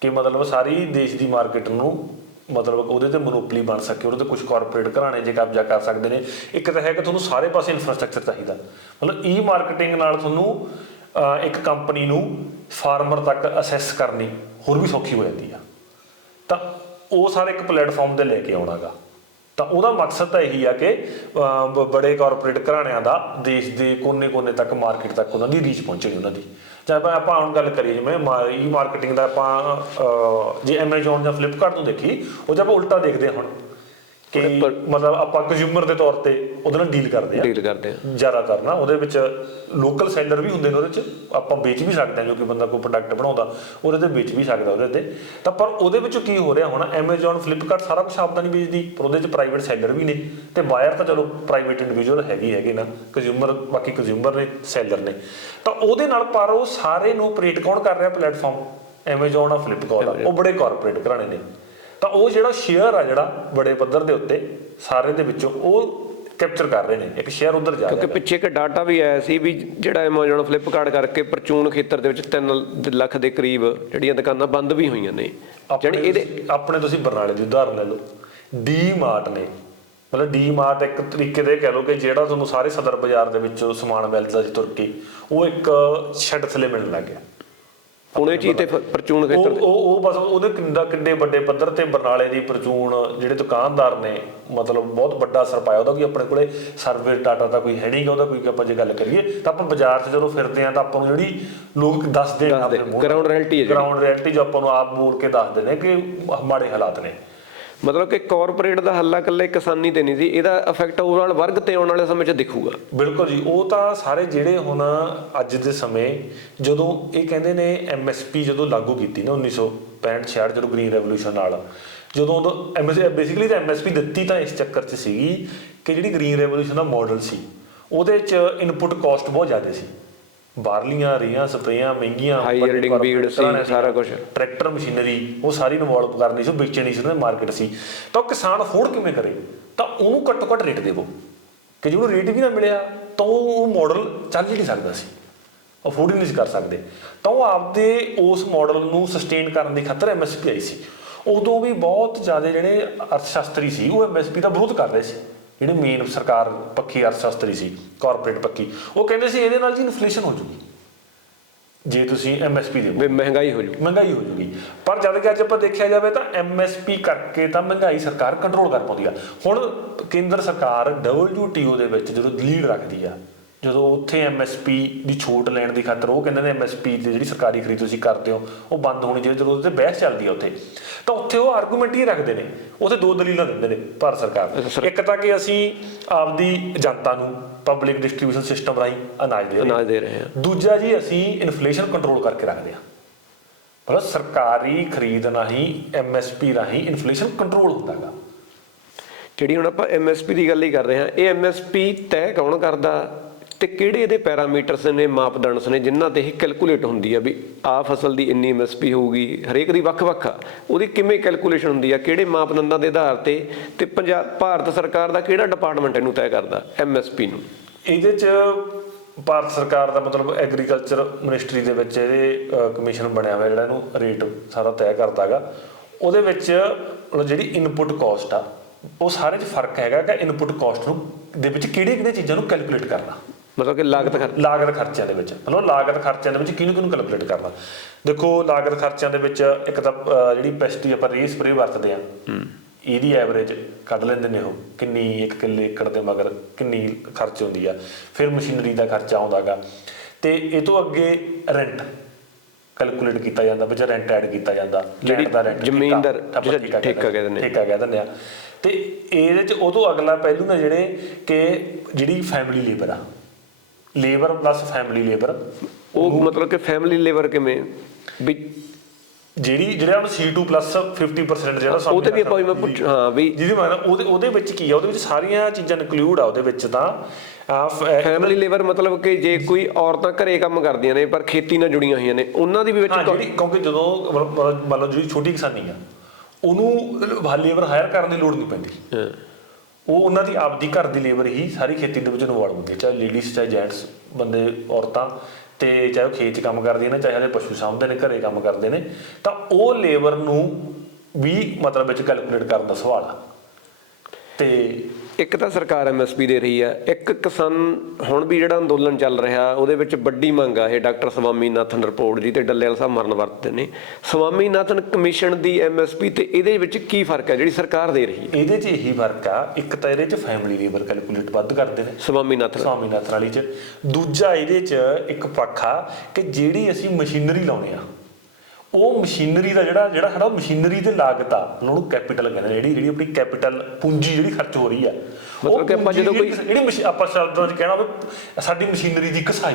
ਕਿ ਮਤਲਬ ਸਾਰੀ ਦੇਸ਼ ਦੀ ਮਾਰਕੀਟ ਨੂੰ ਮਤਲਬ ਉਹਦੇ ਤੇ ਮੋਨੋਪੋਲੀ ਬਣ ਸਕੇ, ਉਹਦੇ ਤੇ ਕੁਝ ਕਾਰਪੋਰੇਟ ਘਰਾਣੇ ਜੇ ਕਬਜ਼ਾ ਕਰ ਸਕਦੇ ਨੇ। ਇੱਕ ਤਾਂ ਹੈ ਕਿ ਤੁਹਾਨੂੰ ਸਾਰੇ ਪਾਸੇ ਇਨਫਰਾਸਟ੍ਰਕਚਰ ਚਾਹੀਦਾ। ਮਤਲਬ ਈ ਮਾਰਕੀਟਿੰਗ ਨਾਲ ਤੁਹਾਨੂੰ ਇੱਕ ਕੰਪਨੀ ਨੂੰ ਫਾਰਮਰ ਤੱਕ ਅਸੈਸ ਕਰਨੀ ਹੋਰ ਵੀ ਸੌਖੀ ਹੋ ਜਾਂਦੀ ਆ। ਤਾਂ ਉਹ ਸਾਰੇ ਇੱਕ ਪਲੇਟਫਾਰਮ ਤੇ ਲੈ ਕੇ ਆਉਣਾਗਾ। ਤਾਂ ਉਹਦਾ ਮਕਸਦ ਤਾਂ ਇਹੀ ਆ ਕਿ ਬੜੇ ਕਾਰਪੋਰੇਟ ਘਰਾਣਿਆਂ ਦਾ ਦੇਸ਼ ਦੇ ਕੋਨੇ-ਕੋਨੇ ਤੱਕ ਮਾਰਕੀਟ ਤੱਕ ਉਹਨਾਂ ਦੀ ਰੀਚ ਪਹੁੰਚਣੀ, ਉਹਨਾਂ ਦੀ। ਜਾਂ ਆਪਾਂ ਆਪਾਂ ਹੁਣ ਗੱਲ ਕਰੀਏ ਜਿਵੇਂ ਈ ਮਾਰਕੀਟਿੰਗ ਦਾ ਆਪਾਂ ਜੇ Amazon ਜਾਂ Flipkart ਨੂੰ ਦੇਖੀ ਉਹ ਜੇ ਆਪਾਂ ਉਲਟਾ ਦੇਖਦੇ ਹਾਂ ਹੁਣ। ਕਿ ਮਤਲਬ ਆਪਾਂ ਕੰਜ਼ਿਊਮਰ ਦੇ ਤੌਰ ਤੇ ਉਹਦੇ ਨਾਲ ਡੀਲ ਕਰਦੇ ਆ। ਡੀਲ ਕਰਦੇ ਆ। ਜ਼ਿਆਦਾਤਰ ਨਾ ਉਹਦੇ ਵਿੱਚ ਲੋਕਲ ਸੈਲਰ ਵੀ ਹੁੰਦੇ ਨੇ ਉਹਦੇ ਚ ਆਪਾਂ ਵੇਚ ਵੀ ਸਕਦੇ ਹਾਂ ਜੋ ਕਿ ਬੰਦਾ ਕੋਈ ਪ੍ਰੋਡਕਟ ਬਣਾਉਂਦਾ ਉਹਦੇ ਤੇ ਵੇਚ ਵੀ ਸਕਦਾ ਉਹਦੇ ਤੇ। ਤਾਂ ਪਰ ਉਹਦੇ ਵਿੱਚ ਕੀ ਹੋ ਰਿਹਾ ਹੁਣ Amazon Flipkart ਸਾਰਾ ਕੁਝ ਆਪਦਾ ਨਹੀਂ ਵੇਚਦੀ ਪਰ ਉਹਦੇ ਚ ਪ੍ਰਾਈਵੇਟ ਸੈਲਰ ਵੀ ਨੇ। ਤੇ ਬਾਇਰ ਤਾਂ ਚਲੋ ਪ੍ਰਾਈਵੇਟ ਇੰਡੀਵਿਜੂਅਲ ਹੈਗੇ ਹੈਗੇ ਨਾ ਕੰਜ਼ਿਊਮਰ ਬਾਕੀ ਕੰਜ਼ਿਊਮਰ ਨੇ ਸੈਲਰ ਨੇ। ਤਾਂ ਉਹਦੇ ਨਾਲ ਪਰ ਉਹ ਸਾਰੇ ਨੂੰ ਆਪਰੇਟ ਕੌਣ ਕਰ ਰਿਹਾ ਪਲੇਟਫਾਰਮ Amazon ਆ Flipkart ਆ ਉਹ ਬੜੇ ਕਾਰਪੋਰੇਟ ਘਰਾਣੇ ਨੇ। ਤਾਂ ਉਹ ਜਿਹੜਾ ਸ਼ੇਅਰ ਆ ਜਿਹੜਾ ਬੜੇ ਪੱਧਰ ਦੇ ਉੱਤੇ ਸਾਰੇ ਦੇ ਵਿੱਚੋਂ ਉਹ ਕੈਪਚਰ ਕਰ ਰਹੇ ਨੇ ਇੱਕ ਸ਼ੇਅਰ ਉਧਰ ਜਾ ਕਿਉਂਕਿ ਰਿਹਾ ਪਿੱਛੇ ਇੱਕ ਡਾਟਾ ਵੀ ਆਇਆ ਸੀ ਵੀ ਜਿਹੜਾ Amazon ਫਲਿੱਪਕਾਰਟ ਕਰਕੇ ਪਰਚੂਨ ਖੇਤਰ ਦੇ ਵਿੱਚ 3 ਲੱਖ ਦੇ ਕਰੀਬ ਜਿਹੜੀਆਂ ਦੁਕਾਨਾਂ ਬੰਦ ਵੀ ਹੋਈਆਂ ਨੇ। ਆਪਣੇ ਇਹਦੇ ਆਪਣੇ ਤੁਸੀਂ ਬਰਨਾਲੇ ਦੀ ਉਦਾਹਰਨ ਲੈ ਲਓ। ਡੀ ਮਾਰਟ ਨੇ ਮਤਲਬ ਡੀ ਮਾਰਟ ਇੱਕ ਤਰੀਕੇ ਦੇ ਕਹਿ ਲਓ ਕਿ ਜਿਹੜਾ ਤੁਹਾਨੂੰ ਸਾਰੇ ਸਦਰ ਬਾਜ਼ਾਰ ਦੇ ਵਿੱਚੋਂ ਸਮਾਨ ਮਿਲਦਾ ਸੀ ਤੁਰ ਕੇ ਉਹ ਇੱਕ ਸ਼ੈੱਡ ਥੱਲੇ ਮਿਲਣ ਲੱਗ ਗਿਆ। ਪੁਣੇ ਚੀਜ਼ ਤੇ ਪਰਚੂਨ ਖੇਤਰ ਦੇ। ਉਹ ਉਹ ਬਸ ਉਹਦੇ ਕਿੰਨਾ ਕਿੰਨੇ ਵੱਡੇ ਪੱਧਰ ਤੇ ਬਰਨਾਲੇ ਦੀ ਪਰਚੂਨ ਜਿਹੜੇ ਦੁਕਾਨਦਾਰ ਨੇ ਮਤਲਬ ਬਹੁਤ ਵੱਡਾ ਅਸਰ ਪਾਇਆ ਉਹਦਾ ਵੀ ਆਪਣੇ ਕੋਲੇ ਸਰਵੇ ਡਾਟਾ ਦਾ ਕੋਈ ਹੈ ਨਹੀਂਗਾ ਉਹਦਾ ਕੋਈ ਆਪਾਂ ਜੇ ਗੱਲ ਕਰੀਏ ਤਾਂ ਆਪਾਂ ਬਾਜ਼ਾਰ 'ਚ ਜਦੋਂ ਫਿਰਦੇ ਆ ਤਾਂ ਆਪਾਂ ਨੂੰ ਜਿਹੜੀ ਲੋਕ ਦੱਸਦੇ ਆ ਦੱਸਦੇ, ground reality ਹੈ। ਗਰਾਊਂਡ ਰਿਐਲਿਟੀ ਜੋ ਆਪਾਂ ਨੂੰ ਆਪ ਬੋਲ ਕੇ ਦੱਸਦੇ ਨੇ ਕਿ ਮਾੜੇ ਹਾਲਾਤ ਨੇ। ਮਤਲਬ ਕਿ ਕਾਰਪੋਰੇਟ ਦਾ ਹੱਲਾ ਇਕੱਲੇ ਕਿਸਾਨੀ ਤੇ ਨਹੀਂ ਸੀ, ਇਹਦਾ ਇਫੈਕਟ ਓਵਰਆਲ ਵਰਗ ਤੇ ਆਉਣ ਵਾਲੇ ਸਮੇਂ 'ਚ ਦਿਖੂਗਾ। ਬਿਲਕੁਲ ਜੀ, ਉਹ ਤਾਂ ਸਾਰੇ ਜਿਹੜੇ ਹੁਣ ਅੱਜ ਦੇ ਸਮੇਂ, ਜਦੋਂ ਇਹ ਕਹਿੰਦੇ ਨੇ ਐਮਐਸਪੀ ਜਦੋਂ ਲਾਗੂ ਕੀਤੀ ਨਾ 1965 66 ਜਦੋਂ ਗ੍ਰੀਨ ਰੈਵੋਲੂਸ਼ਨ ਨਾਲ, ਜਦੋਂ ਉਦੋਂ ਐਮਐਸਪੀ ਬੇਸਿਕਲੀ ਤਾਂ ਐਮਐਸਪੀ ਦਿੱਤੀ ਤਾਂ ਇਸ ਚੱਕਰ 'ਚ ਸੀਗੀ ਕਿ ਜਿਹੜੀ ਗ੍ਰੀਨ ਰੈਵੋਲੂਸ਼ਨ ਦਾ ਮਾਡਲ ਸੀ, ਉਹਦੇ 'ਚ ਇਨਪੁਟ ਕਾਸਟ ਬਹੁਤ ਜ਼ਿਆਦਾ ਸੀ। ਬਾਹਰਲੀਆਂ ਰੀਆਂ ਸਪਰੇਆਂ ਮਹਿੰਗੀਆਂ corporate weed ਸੀ, ਸਾਰਾ ਕੁਛ। ਟਰੈਕਟਰ ਮਸ਼ੀਨਰੀ ਉਹ ਸਾਰੀ ਇਨਵੋਲਵ ਕਰਨੀ ਸੀ ਵੇਚਣੀ ਸੀ ਉਹਨਾਂ ਦੀ ਮਾਰਕੀਟ ਸੀ। ਤਾਂ ਕਿਸਾਨ ਅਫੋਰਡ ਕਿਵੇਂ ਕਰੇ? ਤਾਂ ਉਹਨੂੰ ਘੱਟੋ ਘੱਟ ਰੇਟ ਦੇਵੋ। ਕਿ ਜਿਹਨੂੰ ਰੇਟ ਵੀ ਨਾ ਮਿਲਿਆ ਤਾਂ ਉਹ ਮਾਡਲ ਚੱਲ ਹੀ ਨਹੀਂ ਸਕਦਾ ਸੀ। ਅਫੋਰਡ ਹੀ ਨਹੀਂ ਕਰ ਸਕਦੇ। ਤਾਂ ਉਹ ਆਪਦੇ ਉਸ ਮਾਡਲ ਨੂੰ ਸਸਟੇਨ ਕਰਨ ਦੀ ਖਾਤਰ ਐਮਐਸਪੀ ਆਈ ਸੀ। ਉਦੋਂ ਵੀ ਬਹੁਤ ਜ਼ਿਆਦਾ ਜਿਹੜੇ ਅਰਥ ਸ਼ਾਸਤਰੀ ਸੀ ਉਹ ਐਮਐਸਪੀ ਦਾ ਵਿਰੋਧ ਕਰ ਰਹੇ ਸੀ। ਜਿਹੜੇ ਮੇਨ ਸਰਕਾਰ ਪੱਖੀ ਅਰਥ ਸ਼ਾਸਤਰੀ ਸੀ ਕਾਰਪੋਰੇਟ ਪੱਖੀ ਉਹ ਕਹਿੰਦੇ ਸੀ ਇਹਦੇ ਨਾਲ ਜੀ ਇਨਫਲੇਸ਼ਨ ਹੋ ਜੂਗੀ। ਜੇ ਤੁਸੀਂ ਐਮਐਸਪੀ ਦੇ ਵੀ ਮਹਿੰਗਾਈ ਹੋ ਜੂ ਮਹਿੰਗਾਈ ਹੋ ਜੂਗੀ। ਪਰ ਜਦ ਕਿ ਅੱਜ ਆਪਾਂ ਦੇਖਿਆ ਜਾਵੇ ਤਾਂ ਐਮਐਸਪੀ ਕਰਕੇ ਤਾਂ ਮਹਿੰਗਾਈ ਸਰਕਾਰ ਕੰਟਰੋਲ ਕਰ ਪਾਉਂਦੀ ਆ। ਹੁਣ ਕੇਂਦਰ ਸਰਕਾਰ WTO ਦੇ ਵਿੱਚ ਜਦੋਂ ਲੀਡ ਰੱਖਦੀ ਆ ਜਦੋਂ ਉੱਥੇ ਐਮਐਸਪੀ ਦੀ ਛੋਟ ਲੈਣ ਦੀ ਖਾਤਰ ਉਹ ਕਹਿੰਦੇ ਨੇ ਐਮਐਸਪੀ ਦੀ ਜਿਹੜੀ ਸਰਕਾਰੀ ਖਰੀਦ ਤੁਸੀਂ ਕਰਦੇ ਹੋ ਉਹ ਬੰਦ ਹੋਣੀ ਚਾਹੀਦੀ ਜਦੋਂ ਉਹਦੇ ਤੇ ਬਹਿਸ ਚੱਲਦੀ ਆ ਉੱਥੇ। ਤਾਂ ਉੱਥੇ ਉਹ ਆਰਗੂਮੈਂਟ ਹੀ ਰੱਖਦੇ ਨੇ ਉੱਥੇ ਦੋ ਦਲੀਲਾਂ ਦਿੰਦੇ ਨੇ ਭਾਰਤ ਸਰਕਾਰ। ਇੱਕ ਤਾਂ ਕਿ ਅਸੀਂ ਆਪਦੀ ਜਨਤਾ ਨੂੰ ਪਬਲਿਕ ਡਿਸਟ੍ਰੀਬਿਊਸ਼ਨ ਸਿਸਟਮ ਰਾਹੀਂ ਅਨਾਜ ਦੇ ਰਹੇ ਹਾਂ। ਅਨਾਜ ਦੇ ਰਹੇ ਹਾਂ। ਦੂਜਾ ਜੀ ਅਸੀਂ ਇਨਫਲੇਸ਼ਨ ਕੰਟਰੋਲ ਕਰਕੇ ਰੱਖਦੇ ਹਾਂ। ਮਤਲਬ ਸਰਕਾਰੀ ਖਰੀਦ ਰਾਹੀਂ ਐਮਐਸਪੀ ਰਾਹੀਂ ਇਨਫਲੇਸ਼ਨ ਕੰਟਰੋਲ ਹੁੰਦਾਗਾ ਜਿਹੜੀ ਹੁਣ ਆਪਾਂ ਐਮਐਸਪੀ ਦੀ ਗੱਲ ਹੀ ਕਰ ਰਹੇ ਹਾਂ ਇਹ ਐਮਐਸਪੀ ਤੈਅ ਕੌਣ ਕਰਦਾ? ਤੇ ਕਿਹੜੇ ਇਹਦੇ ਪੈਰਾਮੀਟਰਸ ਨੇ, ਮਾਪਦੰਡਸ ਨੇ, ਜਿਨ੍ਹਾਂ ਤੇ ਇਹ ਕੈਲਕੂਲੇਟ ਹੁੰਦੀ ਆ ਵੀ ਆ ਫਸਲ ਦੀ ਇੰਨੀ ਐਮਐਸਪੀ ਹੋਊਗੀ, ਹਰੇਕ ਦੀ ਵੱਖ-ਵੱਖ ਆ। ਉਹਦੀ ਕਿਵੇਂ ਕੈਲਕੂਲੇਸ਼ਨ ਹੁੰਦੀ ਆ, ਕਿਹੜੇ ਮਾਪਦੰਡਾਂ ਦੇ ਆਧਾਰ ਤੇ ਤੇ ਪੰਜਾਬ, ਭਾਰਤ ਸਰਕਾਰ ਦਾ ਕਿਹੜਾ ਡਿਪਾਰਟਮੈਂਟ ਇਹਨੂੰ ਤੈਅ ਕਰਦਾ ਐਮਐਸਪੀ ਨੂੰ? ਇਹਦੇ ਚ ਭਾਰਤ ਸਰਕਾਰ ਦਾ ਮਤਲਬ ਐਗਰੀਕਲਚਰ ਮਿਨਿਸਟਰੀ ਦੇ ਵਿੱਚ ਇਹਦੇ ਕਮਿਸ਼ਨ ਬਣਿਆ ਹੋਇਆ ਜਿਹੜਾ ਇਹਨੂੰ ਰੇਟ ਸਾਰਾ ਤੈਅ ਕਰਦਾਗਾ ਉਹਦੇ ਵਿੱਚ ਜਿਹੜੀ ਇਨਪੁਟ ਕਾਸਟ ਆ, ਉਹ ਸਾਰੇ 'ਚ ਫ਼ਰਕ ਹੈਗਾ ਕਿ ਇਨਪੁਟ ਕਾਸਟ ਨੂੰ, ਦੇ ਵਿੱਚ ਕਿਹੜੇ ਕਿਹੜੇ ਚੀਜ਼ਾਂ ਨੂੰ ਕੈਲਕੂਲੇਟ ਕਰਨਾ। ਮਤਲਬ ਕਿ ਲਾਗਤ ਖਰਚ ਲਾਗਤ ਖਰਚਿਆਂ ਦੇ ਵਿੱਚ। ਮਤਲਬ ਲਾਗਤ ਖਰਚਿਆਂ ਦੇ ਵਿੱਚ ਕਿਹਨੂੰ ਕਿਹਨੂੰ ਕੈਲਕੂਲੇਟ ਕਰਨਾ? ਦੇਖੋ ਲਾਗਤ ਖਰਚਿਆਂ ਦੇ ਵਿੱਚ ਇੱਕ ਤਾਂ ਜਿਹੜੀ ਪੈਸਟੀ ਆਪਾਂ ਰੇ ਸਪਰੇ ਵਰਤਦੇ ਆ ਇਹਦੀ ਐਵਰੇਜ ਕੱਢ ਲੈਂਦੇ ਨੇ ਉਹ। ਕਿੰਨੀ ਇੱਕ ਕਿੱਲੇ ਏਕੜ ਦੇ ਮਗਰ ਕਿੰਨੀ ਖਰਚ ਹੁੰਦੀ ਆ। ਫਿਰ ਮਸ਼ੀਨਰੀ ਦਾ ਖਰਚਾ ਆਉਂਦਾਗਾ। ਤੇ ਇਹ ਤੋਂ ਅੱਗੇ ਰੈਂਟ ਕੈਲਕੂਲੇਟ ਕੀਤਾ ਜਾਂਦਾ ਵਿੱਚ ਰੈਂਟ ਐਡ ਕੀਤਾ ਜਾਂਦਾ ਜਿਹੜੀ Land ਦਾ rent, ਜ਼ਮੀਨ ਦਾ ਜਿਹੜਾ ਠੇਕਾ ਕਹਿ ਦਿੰਦੇ ਆ। ਠੇਕਾ ਕਹਿ ਦਿੰਦੇ ਆ ਤੇ ਇਹਦੇ ਚ ਉਹ ਤੋਂ ਅਗਲਾ ਪਹਿਲੂ ਨੇ ਜਿਹੜੇ ਕਿ ਜਿਹੜੀ ਫੈਮਿਲੀ ਲੇਬਰ ਆ ਲੇਬਰ ਪਲੱਸ ਫੈਮਿਲੀ ਲੇਬਰ। ਉਹ ਮਤਲਬ ਕਿ ਫੈਮਿਲੀ ਲੇਬਰ ਕਿਵੇਂ? ਵੀ ਜਿਹੜੀ ਜਿਹੜਾ ਉਹਨੂੰ C2 50% ਜਿਹੜਾ ਉਹ ਤੇ ਵੀ ਆਪਾਂ ਮੈਂ ਪੁੱਛ ਹਾਂ ਵੀ ਜਿਹਦੀ ਮਤਲਬ ਉਹਦੇ ਉਹਦੇ ਵਿੱਚ ਕੀ ਆ? ਉਹਦੇ ਵਿੱਚ ਸਾਰੀਆਂ ਚੀਜ਼ਾਂ ਇਨਕਲੂਡ ਆ ਉਹਦੇ ਵਿੱਚ ਤਾਂ ਫੈਮਿਲੀ ਲੇਬਰ ਮਤਲਬ ਕਿ ਜੇ ਕੋਈ ਔਰਤਾਂ ਘਰੇ ਕੰਮ ਕਰਦੀਆਂ ਨੇ ਪਰ ਖੇਤੀ ਨਾਲ ਜੁੜੀਆਂ ਹੋਈਆਂ ਨੇ ਉਹਨਾਂ ਦੀ ਵੀ ਵਿੱਚ ਹਾਂ ਜਿਹੜੀ ਕਿਉਂਕਿ ਜਦੋਂ ਮੰਨ ਲਓ ਜਿਹੜੀ ਛੋਟੀ ਕਿਸਾਨੀ ਆ ਉਹਨੂੰ ਲੇਬਰ ਹਾਇਰ ਕਰਨ ਦੀ ਲੋੜ ਨਹੀਂ ਪੈਂਦੀ। ਹਾਂ। ਉਹ ਉਹਨਾਂ ਦੀ ਆਪਦੀ ਘਰ ਦੀ ਲੇਬਰ ਹੀ ਸਾਰੀ ਖੇਤੀ ਦੇ ਵਿੱਚ ਇਨਵੋਲਵ ਹੁੰਦੀ ਹੈ। ਚਾਹੇ ਲੇਡੀਜ਼ ਚਾਹੇ ਜੈਂਟਸ ਬੰਦੇ, ਔਰਤਾਂ ਤੇ ਚਾਹੇ ਉਹ ਖੇਤ 'ਚ ਕੰਮ ਕਰਦੀਆਂ ਨੇ, ਚਾਹੇ ਉਹਦੇ ਪਸ਼ੂ ਸਾਂਭਦੇ ਨੇ, ਘਰੇ ਕੰਮ ਕਰਦੇ ਨੇ, ਤਾਂ ਉਹ ਲੇਬਰ ਨੂੰ ਵੀ ਮਤਲਬ ਵਿੱਚ ਕੈਲਕੂਲੇਟ ਕਰਨ ਦਾ ਸਵਾਲ ਆ। ਤੇ ਇੱਕ ਤਾਂ ਸਰਕਾਰ ਐਮਐਸਪੀ ਦੇ ਰਹੀ ਆ ਇੱਕ ਕਿਸਾਨ ਹੁਣ ਵੀ ਜਿਹੜਾ ਅੰਦੋਲਨ ਚੱਲ ਰਿਹਾ ਉਹਦੇ ਵਿੱਚ ਵੱਡੀ ਮੰਗ ਆ ਇਹ ਡਾਕਟਰ ਸਵਾਮੀਨਾਥਨ ਰਿਪੋਰਟ ਜੀ ਤੇ ਡੱਲੇਵਾਲ ਸਾਹਿਬ ਮਰਨ ਵਰਤਦੇ ਨੇ। ਸਵਾਮੀਨਾਥਨ ਕਮਿਸ਼ਨ ਦੀ ਐਮਐਸਪੀ ਤੇ ਇਹਦੇ ਵਿੱਚ ਕੀ ਫ਼ਰਕ ਹੈ ਜਿਹੜੀ ਸਰਕਾਰ ਦੇ ਰਹੀ ਹੈ ਇਹਦੇ 'ਚ ਇਹੀ ਫ਼ਰਕ ਆ ਇੱਕ ਤਾਂ ਇਹਦੇ 'ਚ ਫੈਮਿਲੀ ਲੇਬਰ ਕੈਲਕੂਲੇਟ ਵੱਧ ਕਰਦੇ ਨੇ। ਸਵਾਮੀਨਾਥਨ। ਸਵਾਮੀਨਾਥਨ ਵਾਲੀ 'ਚ। ਦੂਜਾ ਇਹਦੇ 'ਚ ਇੱਕ ਪੱਖ ਆ ਕਿ ਜਿਹੜੀ ਅਸੀਂ ਮਸ਼ੀਨਰੀ ਲਾਉਣੇ ਆ ਉਹ ਮਸ਼ੀਨਰੀ ਦਾ ਜਿਹੜਾ ਜਿਹੜਾ ਸਾਡਾ ਮਸ਼ੀਨਰੀ ਤੇ ਲਾਗਤ ਆ ਉਹਨੂੰ ਕੈਪੀਟਲ ਕਹਿੰਦੇ ਨੇ ਜਿਹੜੀ ਜਿਹੜੀ ਆਪਣੀ ਕੈਪੀਟਲ ਪੂੰਜੀ ਜਿਹੜੀ ਖਰਚ ਹੋ ਰਹੀ ਆ ਉਹ ਮਤਲਬ ਕਿ ਆਪਾਂ ਜਦੋਂ ਕੋਈ- ਜਿਹੜੀ ਆਪਾਂ ਸ਼ਬਦਾਂ 'ਚ ਕਹਿਣਾ ਹੋਵੇ ਸਾਡੀ ਮਸ਼ੀਨਰੀ ਦੀ ਕਸਾਈ।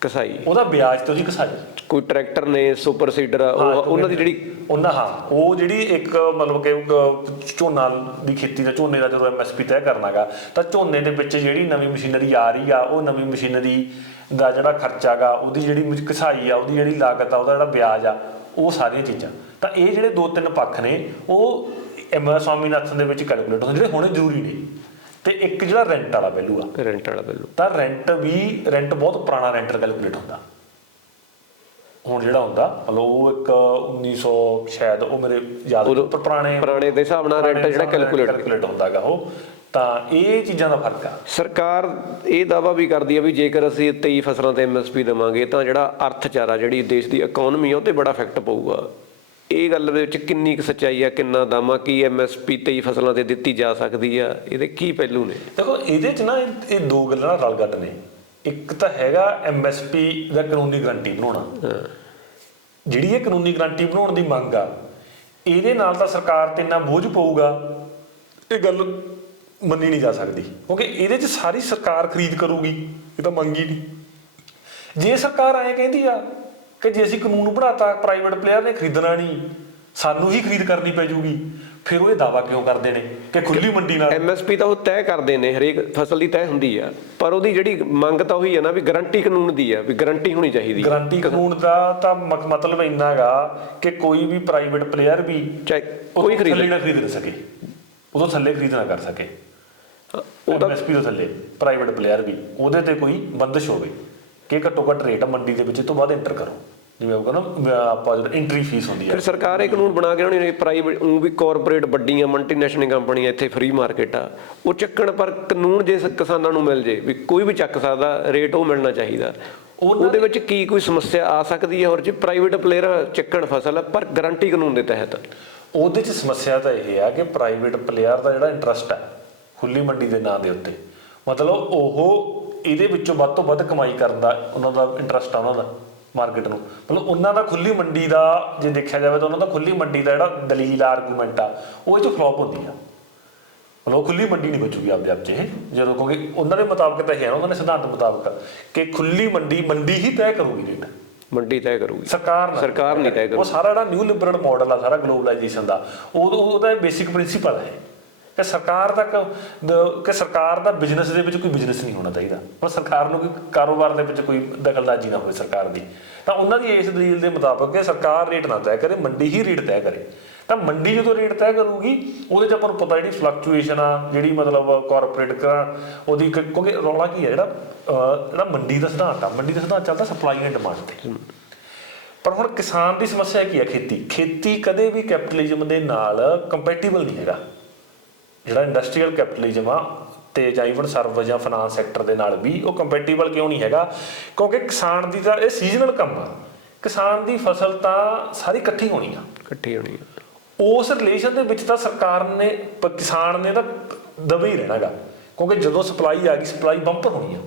ਕਸਾਈ। ਉਹਦਾ ਵਿਆਜ ਤੇ ਉਹਦੀ ਕਸਾਈ। ਕੋਈ ਟਰੈਕਟਰ ਨੇ ਸੁਪਰ ਸੀਡਰ ਉਹਨਾਂ ਦੀ ਜਿਹੜੀ ਉਹਨਾਂ ਹਾਂ ਉਹ ਜਿਹੜੀ ਇੱਕ ਮਤਲਬ ਕਿ ਝੋਨਾ ਦੀ ਖੇਤੀ ਦਾ ਝੋਨੇ ਦਾ ਜਦੋਂ ਐਮਐਸਪੀ ਤੈਅ ਕਰਨਾਗਾ ਤਾਂ ਝੋਨੇ ਦੇ ਵਿੱਚ ਜਿਹੜੀ ਨਵੀਂ ਮਸ਼ੀਨਰੀ ਆ ਰਹੀ ਆ ਉਹ ਨਵੀਂ ਮਸ਼ੀਨਰੀ ਦਾ ਜਿਹੜਾ ਖਰਚਾਗਾ ਉਹਦੀ ਜਿਹੜੀ ਕਸਾਈ ਆ ਉਹਦੀ ਜਿਹੜੀ ਲਾਗਤ ਆ ਉਹਦਾ ਜਿਹੜਾ ਵਿਆਜ ਆ ਉਹ ਸਾਰੀਆਂ ਚੀਜ਼ਾਂ। ਤਾਂ ਇਹ ਜਿਹੜੇ ਦੋ ਤਿੰਨ ਪੱਖ ਨੇ ਉਹ ਐਮ ਸਵਾਮੀਨਾਥਨ ਦੇ ਵਿੱਚ ਕੈਲਕੂਲੇਟ ਹੁੰਦੇ ਜਿਹੜੇ ਹੋਣੇ ਜ਼ਰੂਰੀ ਨੇ। ਤੇ ਇੱਕ ਜਿਹੜਾ ਰੈਂਟ ਵਾਲਾ ਵੈਲਿਊ ਆ। ਰੈਂਟ ਵਾਲਾ ਬਿੱਲ ਤਾਂ ਰੈਂਟ ਵੀ ਰੈਂਟ ਬਹੁਤ ਪੁਰਾਣਾ ਰੈਂਟ ਕੈਲਕੂਲੇਟ ਹੁੰਦਾ। ਹੁਣ ਜਿਹੜਾ ਹੁੰਦਾ ਮਤਲਬ ਉਹ ਇੱਕ 1900 ਸ਼ਾਇਦ ਉਹ ਮੇਰੇ ਯਾਦ ਪਰ ਪੁਰਾਣੇ ਪੁਰਾਣੇ ਦੇ ਹਿਸਾਬ ਨਾਲ ਰੈਂਟ ਜਿਹੜਾ ਕੈਲਕੂਲੇਟ ਕੈਲਕੂਲੇਟ ਹੁੰਦਾਗਾ ਉਹ। ਤਾਂ ਇਹ ਚੀਜ਼ਾਂ ਦਾ ਫ਼ਰਕ ਆ। ਸਰਕਾਰ ਇਹ ਦਾਵਾ ਵੀ ਕਰਦੀ ਹੈ ਵੀ ਜੇਕਰ ਅਸੀਂ 23 ਫਸਲਾਂ ਤੇ ਐਮਐਸਪੀ ਦੇਵਾਂਗੇ ਤਾਂ ਜਿਹੜਾ ਅਰਥਚਾਰਾ ਜਿਹੜੀ ਦੇਸ਼ ਦੀ ਇਕਨੋਮੀ ਆ ਉਹ ਤੇ ਬੜਾ ਇਫੈਕਟ ਪਊਗਾ। ਇਹ ਗੱਲ ਦੇ ਵਿੱਚ ਕਿੰਨੀ ਕੁ ਸੱਚਾਈ ਆ ਕਿੰਨਾ ਦਾਮਾ ਕੀ ਐਮਐਸਪੀ 23 ਫਸਲਾਂ ਤੇ ਦਿੱਤੀ ਜਾ ਸਕਦੀ ਆ ਇਹਦੇ ਕੀ ਪਹਿਲੂ ਨੇ? ਦੇਖੋ ਇਹਦੇ ਚ ਨਾ ਇਹ- ਦੋ ਗੱਲਾਂ ਨਾਲ ਰਲ ਗੱਡ ਨੇ। ਇੱਕ ਤਾਂ ਹੈਗਾ ਐਮਐਸਪੀ ਦਾ ਕਾਨੂੰਨੀ ਗਰੰਟੀ ਬਣਾਉਣਾ। ਜਿਹੜੀ ਇਹ ਕਾਨੂੰਨੀ ਗਰੰਟੀ ਬਣਾਉਣ ਦੀ ਮੰਗ ਆ ਇਹਦੇ ਨਾਲ ਤਾਂ ਸਰਕਾਰ ਤੇ ਇੰਨਾ ਬੋਝ ਪਊਗਾ। ਇਹ ਗੱਲ ਮੰਨੀ ਨਹੀਂ ਜਾ ਸਕਦੀ। ਕਿਉਂਕਿ ਇਹਦੇ ਚ ਸਾਰੀ ਸਰਕਾਰ ਖਰੀਦ ਕਰੂਗੀ ਇਹ ਤਾਂ ਮੰਗ ਹੀ ਨਹੀਂ। ਜੇ ਸਰਕਾਰ ਐਂ ਕਹਿੰਦੀ ਆ ਕਿ ਜੇ ਅਸੀਂ ਕਾਨੂੰਨ ਬਣਾਤਾ ਪ੍ਰਾਈਵੇਟ ਪਲੇਅਰ ਨੇ ਖਰੀਦਣਾ ਨਹੀਂ ਸਾਨੂੰ ਹੀ ਖਰੀਦ ਕਰਨੀ ਪੈ ਜੂਗੀ ਫਿਰ ਉਹ ਇਹ ਦਾਵਾ ਕਿਉਂ ਕਰਦੇ ਨੇ ਕਿ ਖੁੱਲੀ ਮੰਡੀ ਨਾਲ? ਐਮਐਸਪੀ ਤਾਂ ਉਹ ਤੈਅ ਕਰਦੇ ਨੇ ਹਰੇਕ ਫਸਲ ਦੀ ਤੈਅ ਹੁੰਦੀ ਆ। ਪਰ ਉਹਦੀ ਜਿਹੜੀ ਮੰਗ ਤਾਂ ਉਹੀ ਆ ਨਾ ਵੀ ਗਾਰੰਟੀ ਕਾਨੂੰਨ ਦੀ ਆ ਵੀ ਗਾਰੰਟੀ ਹੋਣੀ ਚਾਹੀਦੀ। ਗਾਰੰਟੀ ਕਾਨੂੰਨ ਦਾ ਤਾਂ ਮਤਲਬ ਇੰਨਾ ਗਾ ਕਿ ਕੋਈ ਵੀ ਪ੍ਰਾਈਵੇਟ ਪਲੇਅਰ ਵੀ ਕੋਈ ਖਰੀਦ ਨਾ ਖਰੀਦ ਨਾ ਸਕੇ। ਉਦੋਂ ਥੱਲੇ ਖਰੀਦ ਨਾ ਕਰ ਸਕੇ। ਉਹਦਾ ਐਮਐਸਪੀ ਤੋਂ ਥੱਲੇ ਪ੍ਰਾਈਵੇਟ ਪਲੇਅਰ ਵੀ ਉਹਦੇ ਤੇ ਕੋਈ ਬੰਦਸ਼ ਹੋਵੇ ਕਿ ਘੱਟੋ ਘੱਟ ਰੇਟ ਮੰਡੀ ਦੇ ਵਿੱਚ ਇਹ ਤੋਂ ਬਾਅਦ ਐਂਟਰ ਕਰੋ। ਜਿਵੇਂ ਉਹ ਕਹਿੰਦਾ ਆਪਾਂ ਜਿਹੜਾ ਐਂਟਰੀ ਫੀਸ ਹੁੰਦੀ ਹੈ ਫਿਰ ਸਰਕਾਰ ਇਹ ਕਾਨੂੰਨ ਬਣਾ ਕੇ ਉਹਨਾਂ ਨੇ ਪ੍ਰਾਈਵੇਟ ਉਹ ਵੀ ਕਾਰਪੋਰੇਟ ਵੱਡੀਆਂ ਮਲਟੀਨੈਸ਼ਨਲ ਕੰਪਨੀਆਂ ਇੱਥੇ ਫ੍ਰੀ ਮਾਰਕੀਟ ਆ। ਉਹ ਚੱਕਣ ਪਰ ਕਾਨੂੰਨ ਜੇ ਕਿਸਾਨਾਂ ਨੂੰ ਮਿਲ ਜੇ ਵੀ ਕੋਈ ਵੀ ਚੱਕ ਸਕਦਾ ਰੇਟ ਉਹ ਮਿਲਣਾ ਚਾਹੀਦਾ। ਉਹਦੇ ਵਿੱਚ ਕੀ ਕੋਈ ਸਮੱਸਿਆ ਆ ਸਕਦੀ ਹੈ ਔਰ ਜੇ ਪ੍ਰਾਈਵੇਟ ਪਲੇਅਰ ਚੱਕਣ ਫਸਲ ਪਰ ਗਾਰੰਟੀ ਕਾਨੂੰਨ ਦੇ ਤਹਿਤ? ਉਹਦੇ 'ਚ ਸਮੱਸਿਆ ਤਾਂ ਇਹ ਆ ਕਿ ਪ੍ਰਾਈਵੇਟ ਪਲੇਅਰ ਦਾ ਜਿਹੜਾ ਇੰਟਰਸਟ ਹੈ ਖੁੱਲੀ ਮੰਡੀ ਦੇ ਨਾਂ ਦੇ ਉੱਤੇ। ਮਤਲਬ ਉਹ ਇਹਦੇ ਵਿੱਚੋਂ ਵੱਧ ਤੋਂ ਵੱਧ ਕਮਾਈ ਕਰਨ ਦਾ ਉਹਨਾਂ ਦਾ ਇੰਟਰਸਟ ਆ ਉਹਨਾਂ ਦਾ ਮਾਰਕੀਟ ਨੂੰ। ਮਤਲਬ ਉਹਨਾਂ ਦਾ ਖੁੱਲੀ ਮੰਡੀ ਦਾ ਜੇ ਦੇਖਿਆ ਜਾਵੇ ਤਾਂ ਉਹਨਾਂ ਦਾ ਖੁੱਲੀ ਮੰਡੀ ਦਾ ਜਿਹੜਾ ਦਲੀਲ ਆਰਗੂਮੈਂਟ ਆ ਉਹ ਇਹ 'ਚ ਫਲॉप ਹੁੰਦੀ ਆ। ਮਤਲਬ ਉਹ ਖੁੱਲੀ ਮੰਡੀ ਨਹੀਂ ਬਚੂਗੀ ਆਪਦੇ ਆਪ 'ਚ ਇਹ। ਜਦੋਂ ਕਿਉਂਕਿ ਉਹਨਾਂ ਦੇ ਮੁਤਾਬਕ ਤਾਂ ਇਹ ਹੈ ਨਾ, ਉਹਨਾਂ ਦੇ ਸਿਧਾਂਤ ਮੁਤਾਬਕ ਕਿ ਖੁੱਲੀ ਮੰਡੀ ਮੰਡੀ ਹੀ ਤੈਅ ਕਰੂਗੀ ਰੇਟ ਮੰਡੀ ਤੈਅ ਕਰੂਗੀ। ਸਰਕਾਰ ਨਾ ਸਰਕਾਰ ਨਹੀਂ ਤੈਅ ਉਹ ਕਰੂਗੀ। ਸਾਰਾ ਜਿਹੜਾ ਨਿਊ ਲਿਬਰਲ ਮਾਡਲ ਆ ਸਾਰਾ ਗਲੋਬਲਾਈਜੇਸ਼ਨ ਦਾ ਉਹ ਉਹਦਾ ਬੇਸਿਕ ਪ੍ਰਿੰਸੀਪਲ ਹੈ। ਕਿ ਸਰਕਾਰ ਤੱਕ ਦ- ਕਿ ਸਰਕਾਰ ਦਾ ਬਿਜ਼ਨਸ ਦੇ ਵਿੱਚ ਕੋਈ ਬਿਜ਼ਨਸ ਨਹੀਂ ਹੋਣਾ ਚਾਹੀਦਾ। ਉਹ ਸਰਕਾਰ ਨੂੰ ਕੋਈ ਕਾਰੋਬਾਰ ਦੇ ਵਿੱਚ ਕੋਈ ਦਖਲਅੰਦਾਜ਼ੀ ਨਾ ਹੋਵੇ ਸਰਕਾਰ ਦੀ। ਤਾਂ ਉਹਨਾਂ ਦੀ ਇਸ ਦਲੀਲ ਦੇ ਮੁਤਾਬਕ ਕਿ ਸਰਕਾਰ ਰੇਟ ਨਾ ਤੈਅ ਕਰੇ ਮੰਡੀ ਹੀ ਰੇਟ ਤੈਅ ਕਰੇ। ਤਾਂ ਮੰਡੀ ਜਦੋਂ ਰੇਟ ਤੈਅ ਕਰੂਗੀ ਉਹਦੇ 'ਚ ਆਪਾਂ ਨੂੰ ਪਤਾ ਜਿਹੜੀ ਫਲਕਚੁਏਸ਼ਨ ਆ ਜਿਹੜੀ ਮਤਲਬ ਕਾਰਪੋਰੇਟ ਕਰਾਂ ਉਹਦੀ ਕਿਉਂਕਿ ਰੌਲਾ ਕੀ ਹੈ ਜਿਹੜਾ ਜਿਹੜਾ ਮੰਡੀ ਦਾ ਸਿਧਾਂਤ ਆ ਮੰਡੀ ਦਾ ਸਿਧਾਂਤ ਚੱਲਦਾ ਸਪਲਾਈ ਐਂਡ ਡਿਮਾਂਡ ਤੇ। ਪਰ ਹੁਣ ਕਿਸਾਨ ਦੀ ਸਮੱਸਿਆ ਕੀ ਹੈ ਖੇਤੀ? ਖੇਤੀ ਕਦੇ ਵੀ ਕੈਪੀਟਲਿਜ਼ਮ ਦੇ ਨਾਲ ਕੰਪੈਟੀਬਲ ਨਹੀਂ ਹੈਗਾ। ਜਿਹੜਾ ਇੰਡਸਟਰੀਅਲ ਕੈਪੀਟਲਿਜ਼ਮ ਆ ਤੇ ਜਾਂ ਇਵਨ ਸਰਵਿਸ ਜਾਂ ਫਾਈਨਾਂਸ ਸੈਕਟਰ ਦੇ ਨਾਲ ਵੀ ਉਹ ਕੰਪੈਟੀਬਲ ਕਿਉਂ ਨਹੀਂ ਹੈਗਾ? ਕਿਉਂਕਿ ਕਿਸਾਨ ਦੀ ਤਾਂ ਇਹ ਸੀਜ਼ਨਲ ਕੰਮ ਆ। ਕਿਸਾਨ ਦੀ ਫਸਲ ਤਾਂ ਸਾਰੀ ਇਕੱਠੀ ਹੋਣੀ ਆ। ਇਕੱਠੀ ਹੋਣੀ ਆ। ਉਸ ਰਿਲੇਸ਼ਨ ਦੇ ਵਿੱਚ ਤਾਂ ਸਰਕਾਰ ਨੇ ਕਿਸਾਨ ਨੇ ਤਾਂ ਦਬੇ ਹੀ ਰਹਿਣਾਗਾ ਕਿਉਂਕਿ ਜਦੋਂ ਸਪਲਾਈ ਆ ਗਈ ਸਪਲਾਈ ਬੰਪਰ ਹੋਣੀ ਆ।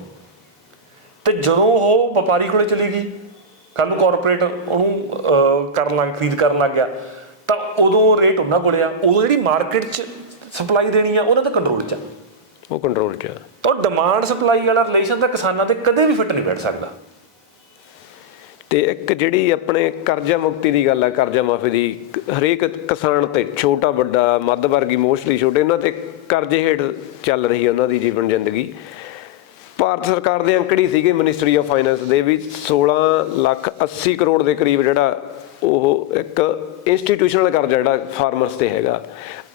ਤੇ ਜਦੋਂ ਉਹ ਵਪਾਰੀ ਕੋਲੇ ਚਲੀ ਗਈ ਕੱਲ ਨੂੰ ਕਾਰਪੋਰੇਟ ਉਹਨੂੰ ਕਰਨ ਲੱਗ ਖਰੀਦ ਕਰਨ ਲੱਗ ਗਿਆ ਤਾਂ ਉਦੋਂ ਰੇਟ ਉਹਨਾਂ ਕੋਲੇ ਆ। ਉਦੋਂ ਜਿਹੜੀ ਮਾਰਕੀਟ 'ਚ ਸਪਲਾਈ ਦੇਣੀ ਆ ਉਹਨਾਂ ਦੇ ਕੰਟਰੋਲ 'ਚ ਆ। ਉਹ ਕੰਟਰੋਲ 'ਚ ਆ। ਤਾਂ ਡਿਮਾਂਡ ਸਪਲਾਈ ਵਾਲਾ ਰਿਲੇਸ਼ਨ ਤਾਂ ਕਿਸਾਨਾਂ ਤੇ ਕਦੇ ਵੀ ਫਿੱਟ ਨਹੀਂ ਬੈਠ ਸਕਦਾ। ਤੇ ਇੱਕ ਜਿਹੜੀ ਆਪਣੇ ਕਰਜ਼ਾ ਮੁਕਤੀ ਦੀ ਗੱਲ ਆ ਕਰਜ਼ਾ ਮਾਫੀ ਦੀ ਹਰੇਕ ਕਿਸਾਨ ਤੇ ਛੋਟਾ ਵੱਡਾ ਮੱਧ ਵਰਗੀ ਮੋਸਟਲੀ ਛੋਟੇ ਇਹਨਾਂ ਤੇ ਕਰਜ਼ੇ ਹੇਠ ਚੱਲ ਰਹੀ ਹੈ ਉਹਨਾਂ ਦੀ ਜੀਵਨ ਜ਼ਿੰਦਗੀ। ਭਾਰਤ ਸਰਕਾਰ ਦੇ ਅੰਕੜੀ ਸੀਗੇ ਮਿਨਿਸਟਰੀ ਆਫ ਫਾਈਨੈਂਸ ਦੇ ਵੀ 16 ਲੱਖ 80 ਕਰੋੜ ਦੇ ਕਰੀਬ ਜਿਹੜਾ ਉਹ ਇੱਕ ਇੰਸਟੀਟਿਊਸ਼ਨਲ ਕਰਜ਼ਾ ਜਿਹੜਾ ਫਾਰਮਰਸ ਤੇ ਹੈਗਾ।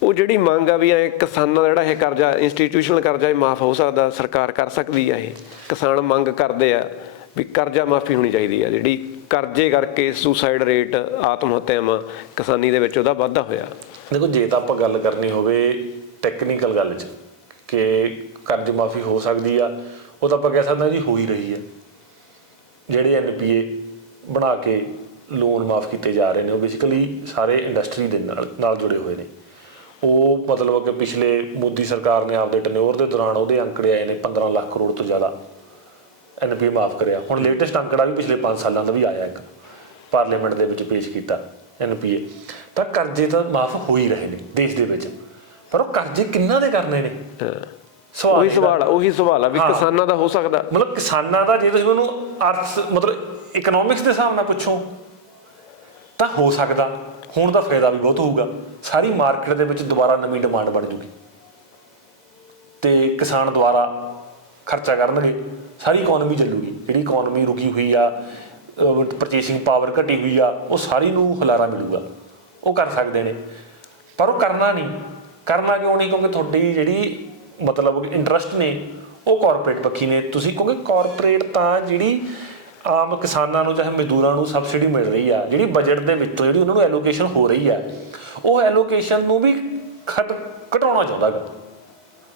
ਉਹ ਜਿਹੜੀ ਮੰਗ ਆ ਵੀ ਐ ਕਿਸਾਨਾਂ ਦਾ ਜਿਹੜਾ ਇਹ ਕਰਜ਼ਾ ਇੰਸਟੀਟਿਊਸ਼ਨਲ ਕਰਜ਼ਾ ਇਹ ਮਾਫ ਹੋ ਸਕਦਾ, ਸਰਕਾਰ ਕਰ ਸਕਦੀ ਆ ਇਹ। ਕਿਸਾਨ ਮੰਗ ਕਰਦੇ ਆ ਵੀ ਕਰਜ਼ਾ ਮਾਫੀ ਹੋਣੀ ਚਾਹੀਦੀ ਆ, ਜਿਹੜੀ ਕਰਜ਼ੇ ਕਰਕੇ ਸੁਸਾਈਡ ਰੇਟ ਆਤਮ ਹੱਤਿਆਵਾਂ ਕਿਸਾਨੀ ਦੇ ਵਿੱਚ ਉਹਦਾ ਵਾਧਾ ਹੋਇਆ। ਦੇਖੋ, ਜੇ ਤਾਂ ਆਪਾਂ ਗੱਲ ਕਰਨੀ ਹੋਵੇ ਟੈਕਨੀਕਲ ਗੱਲ 'ਚ ਕਿ ਕਰਜ਼ ਮਾਫੀ ਹੋ ਸਕਦੀ ਆ, ਉਹ ਤਾਂ ਆਪਾਂ ਕਹਿ ਸਕਦੇ ਹਾਂ ਜੀ ਹੋ ਹੀ ਰਹੀ ਹੈ ਜਿਹੜੇ ਐਨਪੀਏ ਬਣਾ ਕੇ ਲੋਨ ਮਾਫ ਕੀਤੇ ਜਾ ਰਹੇ ਨੇ ਉਹ ਬੇਸਿਕਲੀ ਸਾਰੇ ਇੰਡਸਟਰੀ ਦੇ ਨਾਲ ਨਾਲ ਜੁੜੇ ਹੋਏ ਨੇ। ਉਹ ਮਤਲਬ ਕਿ ਪਿਛਲੇ ਮੋਦੀ ਸਰਕਾਰ ਨੇ ਆਪਦੇ ਟਨਿਓਰ ਦੇ ਦੌਰਾਨ ਉਹਦੇ ਅੰਕੜੇ ਆਏ ਨੇ 15 ਲੱਖ ਕਰੋੜ ਤੋਂ ਜ਼ਿਆਦਾ ਐਨਪੀਏ ਮਾਫ ਕਰਿਆ। ਹੁਣ ਲੇਟੈਸਟ ਅੰਕੜਾ ਵੀ ਪਿਛਲੇ 5 ਸਾਲਾਂ ਦਾ ਵੀ ਆਇਆ ਇੱਕ ਪਾਰਲੀਮੈਂਟ ਦੇ ਵਿੱਚ ਪੇਸ਼ ਕੀਤਾ ਐਨਪੀਏ ਤਾਂ ਕਰਜ਼ੇ ਤਾਂ ਮਾਫ ਹੋ ਹੀ ਰਹੇ ਨੇ ਦੇਸ਼ ਦੇ ਵਿੱਚ। ਪਰ ਉਹ ਕਰਜ਼ੇ ਕਿੰਨਾ ਦੇ ਕਰਨੇ ਨੇ? ਸਵਾਲ ਉਹੀ। ਸਵਾਲ ਉਹੀ ਸਵਾਲ ਆ ਵੀ। ਕਿਸਾਨਾਂ ਦਾ ਹੋ ਸਕਦਾ। ਮਤਲਬ ਕਿਸਾਨਾਂ ਦਾ ਜੇ ਤੁਸੀਂ ਉਹਨੂੰ ਅਰਥ ਮਤਲਬ ਇਕਨੋਮਿਕਸ ਦੇ ਹਿਸਾਬ ਨਾਲ ਪੁੱਛੋ ਤਾਂ ਹੋ ਸਕਦਾ, ਹੁਣ ਦਾ ਫਾਇਦਾ ਵੀ ਬਹੁਤ ਹੋਊਗਾ। ਸਾਰੀ ਮਾਰਕੀਟ ਦੇ ਵਿੱਚ ਦੁਬਾਰਾ ਨਵੀਂ ਡਿਮਾਂਡ ਬਣ ਜੂਗੀ। ਤੇ ਕਿਸਾਨ ਦੁਆਰਾ ਖਰਚਾ ਕਰਨਗੇ। ਸਾਰੀ ਇਕਨੋਮੀ ਚੱਲੂਗੀ। ਜਿਹੜੀ ਇਕਨੋਮੀ ਰੁਕੀ ਹੋਈ ਆ ਪਰਚੇਸਿੰਗ ਪਾਵਰ ਘਟੀ ਹੋਈ ਆ, ਉਹ ਸਾਰੀ ਨੂੰ ਹੁਲਾਰਾ ਮਿਲੂਗਾ। ਉਹ ਕਰ ਸਕਦੇ ਨੇ। ਪਰ ਉਹ ਕਰਨਾ ਨਹੀਂ। ਕਰਨਾ ਕਿਉਂ ਨਹੀਂ? ਕਿਉਂਕਿ ਤੁਹਾਡੀ ਜਿਹੜੀ ਮਤਲਬ ਇੰਟਰਸਟ ਨੇ, ਉਹ ਕਾਰਪੋਰੇਟ ਪੱਖੀ ਨੇ। ਤੁਸੀਂ ਕਿਉਂਕਿ ਕਾਰਪੋਰੇਟ ਤਾਂ ਜਿਹੜੀ ਆਮ ਕਿਸਾਨਾਂ ਨੂੰ ਚਾਹੇ ਮਜ਼ਦੂਰਾਂ ਨੂੰ ਸਬਸਿਡੀ ਮਿਲ ਰਹੀ ਆ, ਜਿਹੜੀ ਬਜਟ ਦੇ ਵਿੱਚੋਂ ਜਿਹੜੀ ਉਹਨਾਂ ਨੂੰ ਐਲੋਕੇਸ਼ਨ ਹੋ ਰਹੀ ਆ, ਉਹ ਐਲੋਕੇਸ਼ਨ ਨੂੰ ਵੀ ਘਟ ਘਟਾਉਣਾ ਚਾਹੁੰਦਾ। ਗਾ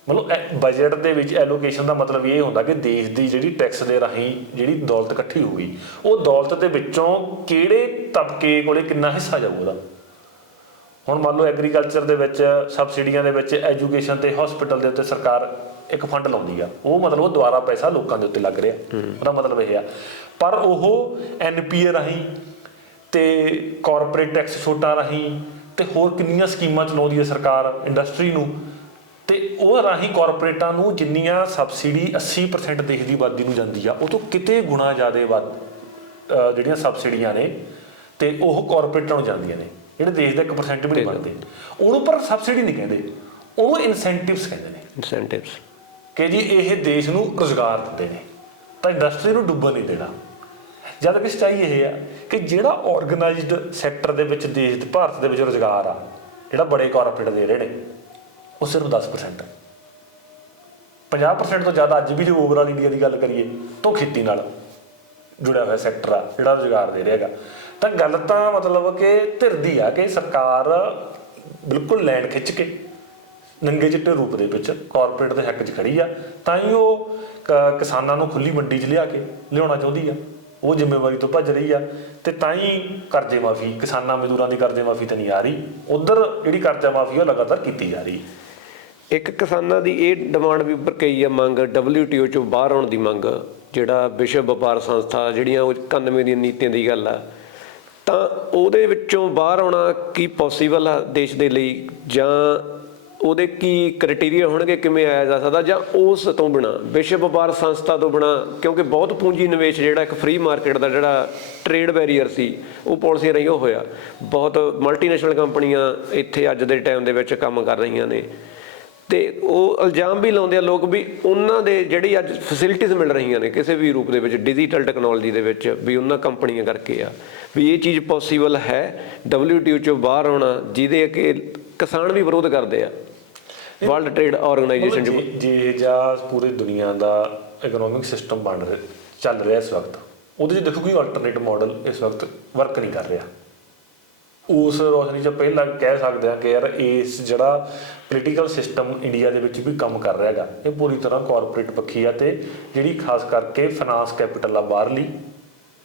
ਮਤਲਬ ਬਜਟ ਦੇ ਵਿੱਚ ਐਲੋਕੇਸ਼ਨ ਦਾ ਮਤਲਬ ਇਹ ਹੁੰਦਾ ਕਿ ਦੇਸ਼ ਦੀ ਜਿਹੜੀ ਟੈਕਸ ਦੇ ਰਾਹੀਂ ਜਿਹੜੀ ਦੌਲਤ ਇਕੱਠੀ ਹੋਊਗੀ ਉਹ ਦੌਲਤ ਦੇ ਵਿੱਚੋਂ ਕਿਹੜੇ ਤਬਕੇ ਕੋਲੇ ਕਿੰਨਾ ਹਿੱਸਾ ਜਾਊ ਉਹਦਾ? ਹੁਣ ਮੰਨ ਲਓ ਐਗਰੀਕਲਚਰ ਦੇ ਵਿੱਚ ਸਬਸਿਡੀਆਂ ਦੇ ਵਿੱਚ ਐਜੂਕੇਸ਼ਨ ਤੇ ਹਸਪੀਟਲ ਦੇ ਉੱਤੇ ਸਰਕਾਰ ਇੱਕ ਫੰਡ ਲਾਉਂਦੀ ਆ। ਉਹ ਮਤਲਬ ਉਹ ਦੁਆਰਾ ਪੈਸਾ ਲੋਕਾਂ ਦੇ ਉੱਤੇ ਲੱਗ ਰਿਹਾ। ਉਹਦਾ ਮਤਲਬ ਇਹ ਆ। ਪਰ ਉਹ ਐਨਪੀਏ ਰਾਹੀਂ ਤੇ ਕਾਰਪੋਰੇਟ ਟੈਕਸ ਛੋਟਾਂ ਰਾਹੀਂ ਤੇ ਹੋਰ ਕਿੰਨੀਆਂ ਸਕੀਮਾਂ ਚਲਾਉਂਦੀ ਹੈ ਸਰਕਾਰ ਇੰਡਸਟਰੀ ਨੂੰ ਤੇ ਉਹ ਰਾਹੀਂ ਕਾਰਪੋਰੇਟਾਂ ਨੂੰ ਜਿੰਨੀਆਂ ਸਬਸਿਡੀ 80% ਦੇਸ਼ ਦੀ ਆਬਾਦੀ ਨੂੰ ਜਾਂਦੀ ਆ ਉਹ ਤੋਂ ਕਿਤੇ ਗੁਣਾ ਜ਼ਿਆਦਾ ਵੱਧ ਜਿਹੜੀਆਂ ਸਬਸਿਡੀਆਂ ਨੇ ਤੇ ਉਹ ਕਾਰਪੋਰੇਟਾਂ ਨੂੰ ਜਾਂਦੀਆਂ ਨੇ। ਜਿਹੜੇ ਦੇਸ਼ ਦਾ 1% ਵੀ ਨਹੀਂ ਬਣਦੇ। ਉਹਨੂੰ ਪਰ ਸਬਸਿਡੀ ਨਹੀਂ ਕਹਿੰਦੇ। ਉਹਨੂੰ ਇਨਸੈਂਟਿਵਸ ਕਹਿੰਦੇ ਨੇ। ਇਨਸੈਂਟਿਵਸ ਕਿ ਜੀ ਇਹ ਦੇਸ਼ ਨੂੰ ਰੋਜ਼ਗਾਰ ਦਿੰਦੇ ਨੇ, ਤਾਂ ਇੰਡਸਟਰੀ ਨੂੰ ਡੁੱਬਣ ਨਹੀਂ ਦੇਣਾ। ਜਦ ਕਿ ਸਚਾਈ ਇਹ ਆ ਕਿ ਜਿਹੜਾ ਆਰਗੇਨਾਈਜ਼ਡ ਸੈਕਟਰ ਦੇ ਵਿੱਚ ਦੇਸ਼ ਦੇ ਭਾਰਤ ਦੇ ਵਿੱਚ ਰੋਜ਼ਗਾਰ ਆ, ਜਿਹੜਾ ਬੜੇ ਕਾਰਪੋਰੇਟ ਦੇ ਰਹੇ ਨੇ, ਉਹ ਸਿਰਫ 10% ਹੈ 50% ਤੋਂ ਜ਼ਿਆਦਾ ਅੱਜ ਵੀ ਜੇ ਓਵਰਆਲ ਇੰਡੀਆ ਦੀ ਗੱਲ ਕਰੀਏ, ਤਾਂ ਉਹ ਖੇਤੀ ਨਾਲ ਜੁੜਿਆ ਹੋਇਆ ਸੈਕਟਰ ਆ, ਜਿਹੜਾ ਰੁਜ਼ਗਾਰ ਦੇ ਰਿਹਾਗਾ ਤਾਂ ਗੱਲ ਤਾਂ ਮਤਲਬ ਕਿ ਧਿਰਦੀ ਆ ਕਿ ਸਰਕਾਰ ਬਿਲਕੁਲ ਲੈਂਡ ਖਿੱਚ ਕੇ ਨੰਗੇ ਚਿੱਟੇ ਰੂਪ ਦੇ ਵਿੱਚ ਕਾਰਪੋਰੇਟ ਦੇ ਹੱਕ 'ਚ ਖੜੀ ਆ, ਤਾਂ ਹੀ ਉਹ ਕ- ਕਿਸਾਨਾਂ ਨੂੰ ਖੁੱਲੀ ਮੰਡੀ 'ਚ ਲਿਆ ਕੇ ਲਿਆਉਣਾ ਚਾਹੁੰਦੀ ਆ। ਉਹ ਜ਼ਿੰਮੇਵਾਰੀ ਤੋਂ ਭੱਜ ਰਹੀ ਆ ਤੇ ਤਾਂ ਹੀ ਕਰਜ਼ੇ ਮਾਫੀ, ਕਿਸਾਨਾਂ ਮਜ਼ਦੂਰਾਂ ਦੀ ਕਰਜ਼ੇ ਮਾਫੀ ਤਾਂ ਨਹੀਂ ਆ ਰਹੀ। ਉਧਰ ਜਿਹੜੀ ਕਰਜ਼ਾ ਮਾਫੀ ਉਹ ਲਗਾਤਾਰ ਕੀਤੀ ਜਾ ਰਹੀ। ਇੱਕ ਕਿਸਾਨਾਂ ਦੀ ਇਹ ਡਿਮਾਂਡ ਵੀ ਉੱਪਰ ਕਈ ਆ ਮੰਗ, WTO ਚੋਂ ਬਾਹਰ ਆਉਣ ਦੀ ਮੰਗ, ਜਿਹੜਾ ਵਿਸ਼ਵ ਵਪਾਰ ਸੰਸਥਾ, ਜਿਹੜੀਆਂ ਉਹ 91 ਦੀਆਂ ਨੀਤੀਆਂ ਦੀ ਗੱਲ ਆ। ਤਾਂ ਉਹਦੇ ਵਿੱਚੋਂ ਬਾਹਰ ਆਉਣਾ ਕੀ ਪੋਸੀਬਲ ਆ ਦੇਸ਼ ਦੇ ਲਈ? ਜਾਂ ਉਹਦੇ ਕੀ ਕ੍ਰਾਈਟੇਰੀਆ ਹੋਣਗੇ, ਕਿਵੇਂ ਆਇਆ ਜਾ ਸਕਦਾ, ਜਾਂ ਉਸ ਤੋਂ ਬਿਨਾ, ਵਿਸ਼ਵ ਵਪਾਰ ਸੰਸਥਾ ਤੋਂ ਬਿਨਾ, ਕਿਉਂਕਿ ਬਹੁਤ ਪੂੰਜੀ ਨਿਵੇਸ਼ ਜਿਹੜਾ ਇੱਕ ਫ੍ਰੀ ਮਾਰਕੀਟ ਦਾ ਜਿਹੜਾ ਟ੍ਰੇਡ ਬੈਰੀਅਰ ਸੀ, ਉਹ ਪਾਲਿਸੀ ਰਹੀ ਉਹ ਹੋਇਆ। ਬਹੁਤ ਮਲਟੀਨੈਸ਼ਨਲ ਕੰਪਨੀਆਂ ਇੱਥੇ ਅੱਜ ਦੇ ਟਾਈਮ ਦੇ ਵਿੱਚ ਕੰਮ ਕਰ ਰਹੀਆਂ ਨੇ। ਤੇ ਉਹ ਇਲਜ਼ਾਮ ਵੀ ਲਾਉਂਦੇ ਆ ਲੋਕ ਵੀ ਉਹਨਾਂ ਦੇ ਜਿਹੜੀ ਅੱਜ ਫੈਸਿਲਿਟੀਆਂ ਮਿਲ ਰਹੀਆਂ ਨੇ, ਕਿਸੇ ਵੀ ਰੂਪ ਦੇ ਵਿੱਚ ਡਿਜੀਟਲ ਟੈਕਨੋਲੋਜੀ ਦੇ ਵਿੱਚ ਵੀ ਉਹਨਾਂ ਕੰਪਨੀਆਂ ਕਰਕੇ ਆ। ਵੀ ਇਹ ਚੀਜ਼ ਪੋਸੀਬਲ ਹੈ WTO ਚੋਂ ਬਾਹਰ ਆਉਣਾ, ਜਿਹਦੇ ਕਿ ਕਿਸਾਨ ਵੀ ਵਿਰੋਧ ਕਰਦੇ ਆ। ਵਰਲਡ ਟ੍ਰੇਡ ਆਰਗੇਨਾਈਜੇਸ਼ਨ ਜੇ ਜੇ ਜਾਂ ਪੂਰੀ ਦੁਨੀਆ ਦਾ ਇਕਨੋਮਿਕ ਸਿਸਟਮ ਬਣ ਰਿਹਾ ਚੱਲ ਰਿਹਾ ਇਸ ਵਕਤ ਉਹਦੇ 'ਚ ਦੇਖੋ ਕੋਈ ਆਲਟਰਨੇਟ ਮਾਡਲ ਇਸ ਵਕਤ ਵਰਕ ਨਹੀਂ ਕਰ ਰਿਹਾ। ਉਸ ਰੋਸ਼ਨੀ 'ਚ ਪਹਿਲਾਂ ਕਹਿ ਸਕਦੇ ਹਾਂ ਕਿ ਯਾਰ ਇਸ ਜਿਹੜਾ ਪੋਲੀਟੀਕਲ ਸਿਸਟਮ ਇੰਡੀਆ ਦੇ ਵਿੱਚ ਵੀ ਕੰਮ ਕਰ ਰਿਹਾ ਹੈਗਾ ਇਹ ਪੂਰੀ ਤਰ੍ਹਾਂ ਕਾਰਪੋਰੇਟ ਪੱਖੀ ਆ ਤੇ ਜਿਹੜੀ ਖਾਸ ਕਰਕੇ ਫਾਈਨਾਂਸ ਕੈਪੀਟਲ ਆ ਬਾਹਰਲੀ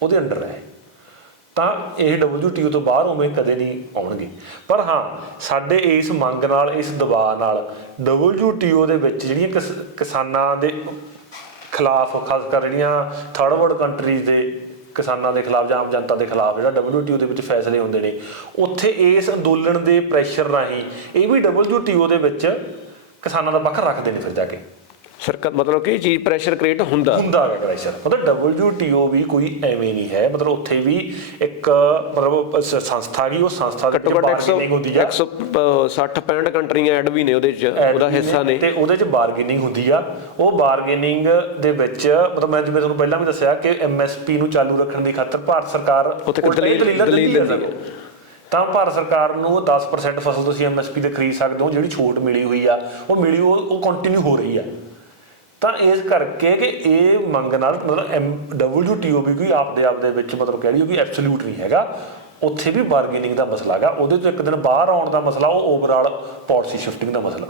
ਉਹਦੇ ਅੰਡਰ ਹੈ। ਤਾਂ ਇਹ WTO ਤੋਂ ਬਾਹਰ ਉਵੇਂ ਕਦੇ ਨਹੀਂ ਆਉਣਗੇ। ਪਰ ਹਾਂ, ਸਾਡੇ ਇਸ ਮੰਗ ਨਾਲ, ਇਸ ਦਬਾਅ ਨਾਲ WTO ਦੇ ਵਿੱਚ ਜਿਹੜੀਆਂ ਕਿਸ- ਕਿਸਾਨਾਂ ਦੇ ਖਿਲਾਫ, ਖਾਸ ਕਰ ਜਿਹੜੀਆਂ ਥਰਡ ਵਰਲਡ ਕੰਟਰੀਜ਼ ਦੇ ਕਿਸਾਨਾਂ ਦੇ ਖਿਲਾਫ ਜਾਂ ਆਮ ਜਨਤਾ ਦੇ ਖਿਲਾਫ ਜਿਹੜਾ WTO ਦੇ ਵਿੱਚ ਫੈਸਲੇ ਹੁੰਦੇ ਨੇ, ਉੱਥੇ ਇਸ ਅੰਦੋਲਨ ਦੇ ਪ੍ਰੈਸ਼ਰ ਰਾਹੀਂ ਇਹ ਵੀ WTO ਦੇ ਵਿੱਚ ਕਿਸਾਨਾਂ ਦਾ ਪੱਖ ਰੱਖਦੇ ਨੇ ਫਿਰ ਜਾ ਕੇ। ਸਰਕਾਰ ਮਤਲਬ ਕਿ ਚੀਜ਼ ਪ੍ਰੈਸ਼ਰ ਕ੍ਰੀਏਟ ਹੁੰਦਾ। ਹੁੰਦਾ ਹੈ ਪ੍ਰੈਸ਼ਰ ਮਤਲਬ WTO ਵੀ ਕੋਈ ਐਵੇਂ ਨਹੀਂ ਹੈ। ਮਤਲਬ ਉੱਥੇ ਵੀ ਇੱਕ ਮਤਲਬ ਸੰਸਥਾ ਗਈ ਉਹ ਸੰਸਥਾ ਦੇ ਘੱਟੋ ਘੱਟ 100 bargaining ਹੁੰਦੀ ਆ। 160 65 ਕੰਟਰੀਆਂ ਐਡ ਵੀ ਨੇ ਉਹਦੇ ਚ ਉਹਦਾ ਹਿੱਸਾ ਨੇ। ਤੇ ਉਹਦੇ ਚ ਬਾਰਗੇਨਿੰਗ ਹੁੰਦੀ ਆ। ਉਹ ਬਾਰਗੇਨਿੰਗ ਦੇ ਵਿੱਚ ਮਤਲਬ ਮੈਂ ਜਿਵੇਂ ਤੁਹਾਨੂੰ ਪਹਿਲਾਂ ਵੀ ਦੱਸਿਆ ਕਿ ਐਮਐਸਪੀ ਨੂੰ ਚਾਲੂ ਰੱਖਣ ਦੀ ਖਾਤਰ ਭਾਰਤ ਸਰਕਾਰ ਉੱਥੇ ਦਲੀਲ- ਦਲੀਲਾਂ ਦਿੰਦੀ ਸਗੋਂ। ਤਾਂ ਭਾਰਤ ਸਰਕਾਰ ਨੂੰ 10% ਫਸਲ ਤੁਸੀਂ ਐਮਐਸਪੀ ਤੇ ਖਰੀਦ ਸਕਦੇ ਹੋ ਜਿਹੜੀ ਛੂਟ ਮਿਲੀ ਹੋਈ ਆ। ਉਹ ਮਿਲੀ ਉਹ ਕੰਟੀਨਿਊ ਹੋ ਰਹੀ ਆ। ਤਾਂ ਇਸ ਕਰਕੇ ਕਿ ਇਹ ਮੰਗ ਨਾਲ ਮਤਲਬ ਐਮ WTO ਵੀ ਕੋਈ ਆਪਦੇ ਆਪ ਦੇ ਵਿੱਚ ਮਤਲਬ ਕਹਿ ਲਈਏ ਕਿ ਐਬਸੋਲੂਟ ਨਹੀਂ ਹੈਗਾ। ਉੱਥੇ ਵੀ ਬਾਰਗੇਨਿੰਗ ਦਾ ਮਸਲਾ ਹੈਗਾ। ਉਹਦੇ ਤੋਂ ਇੱਕ ਦਿਨ ਬਾਹਰ ਆਉਣ ਦਾ ਮਸਲਾ, ਉਹ ਓਵਰਆਲ ਪਾਲਿਸੀ ਸ਼ਿਫਟਿੰਗ ਦਾ ਮਸਲਾ।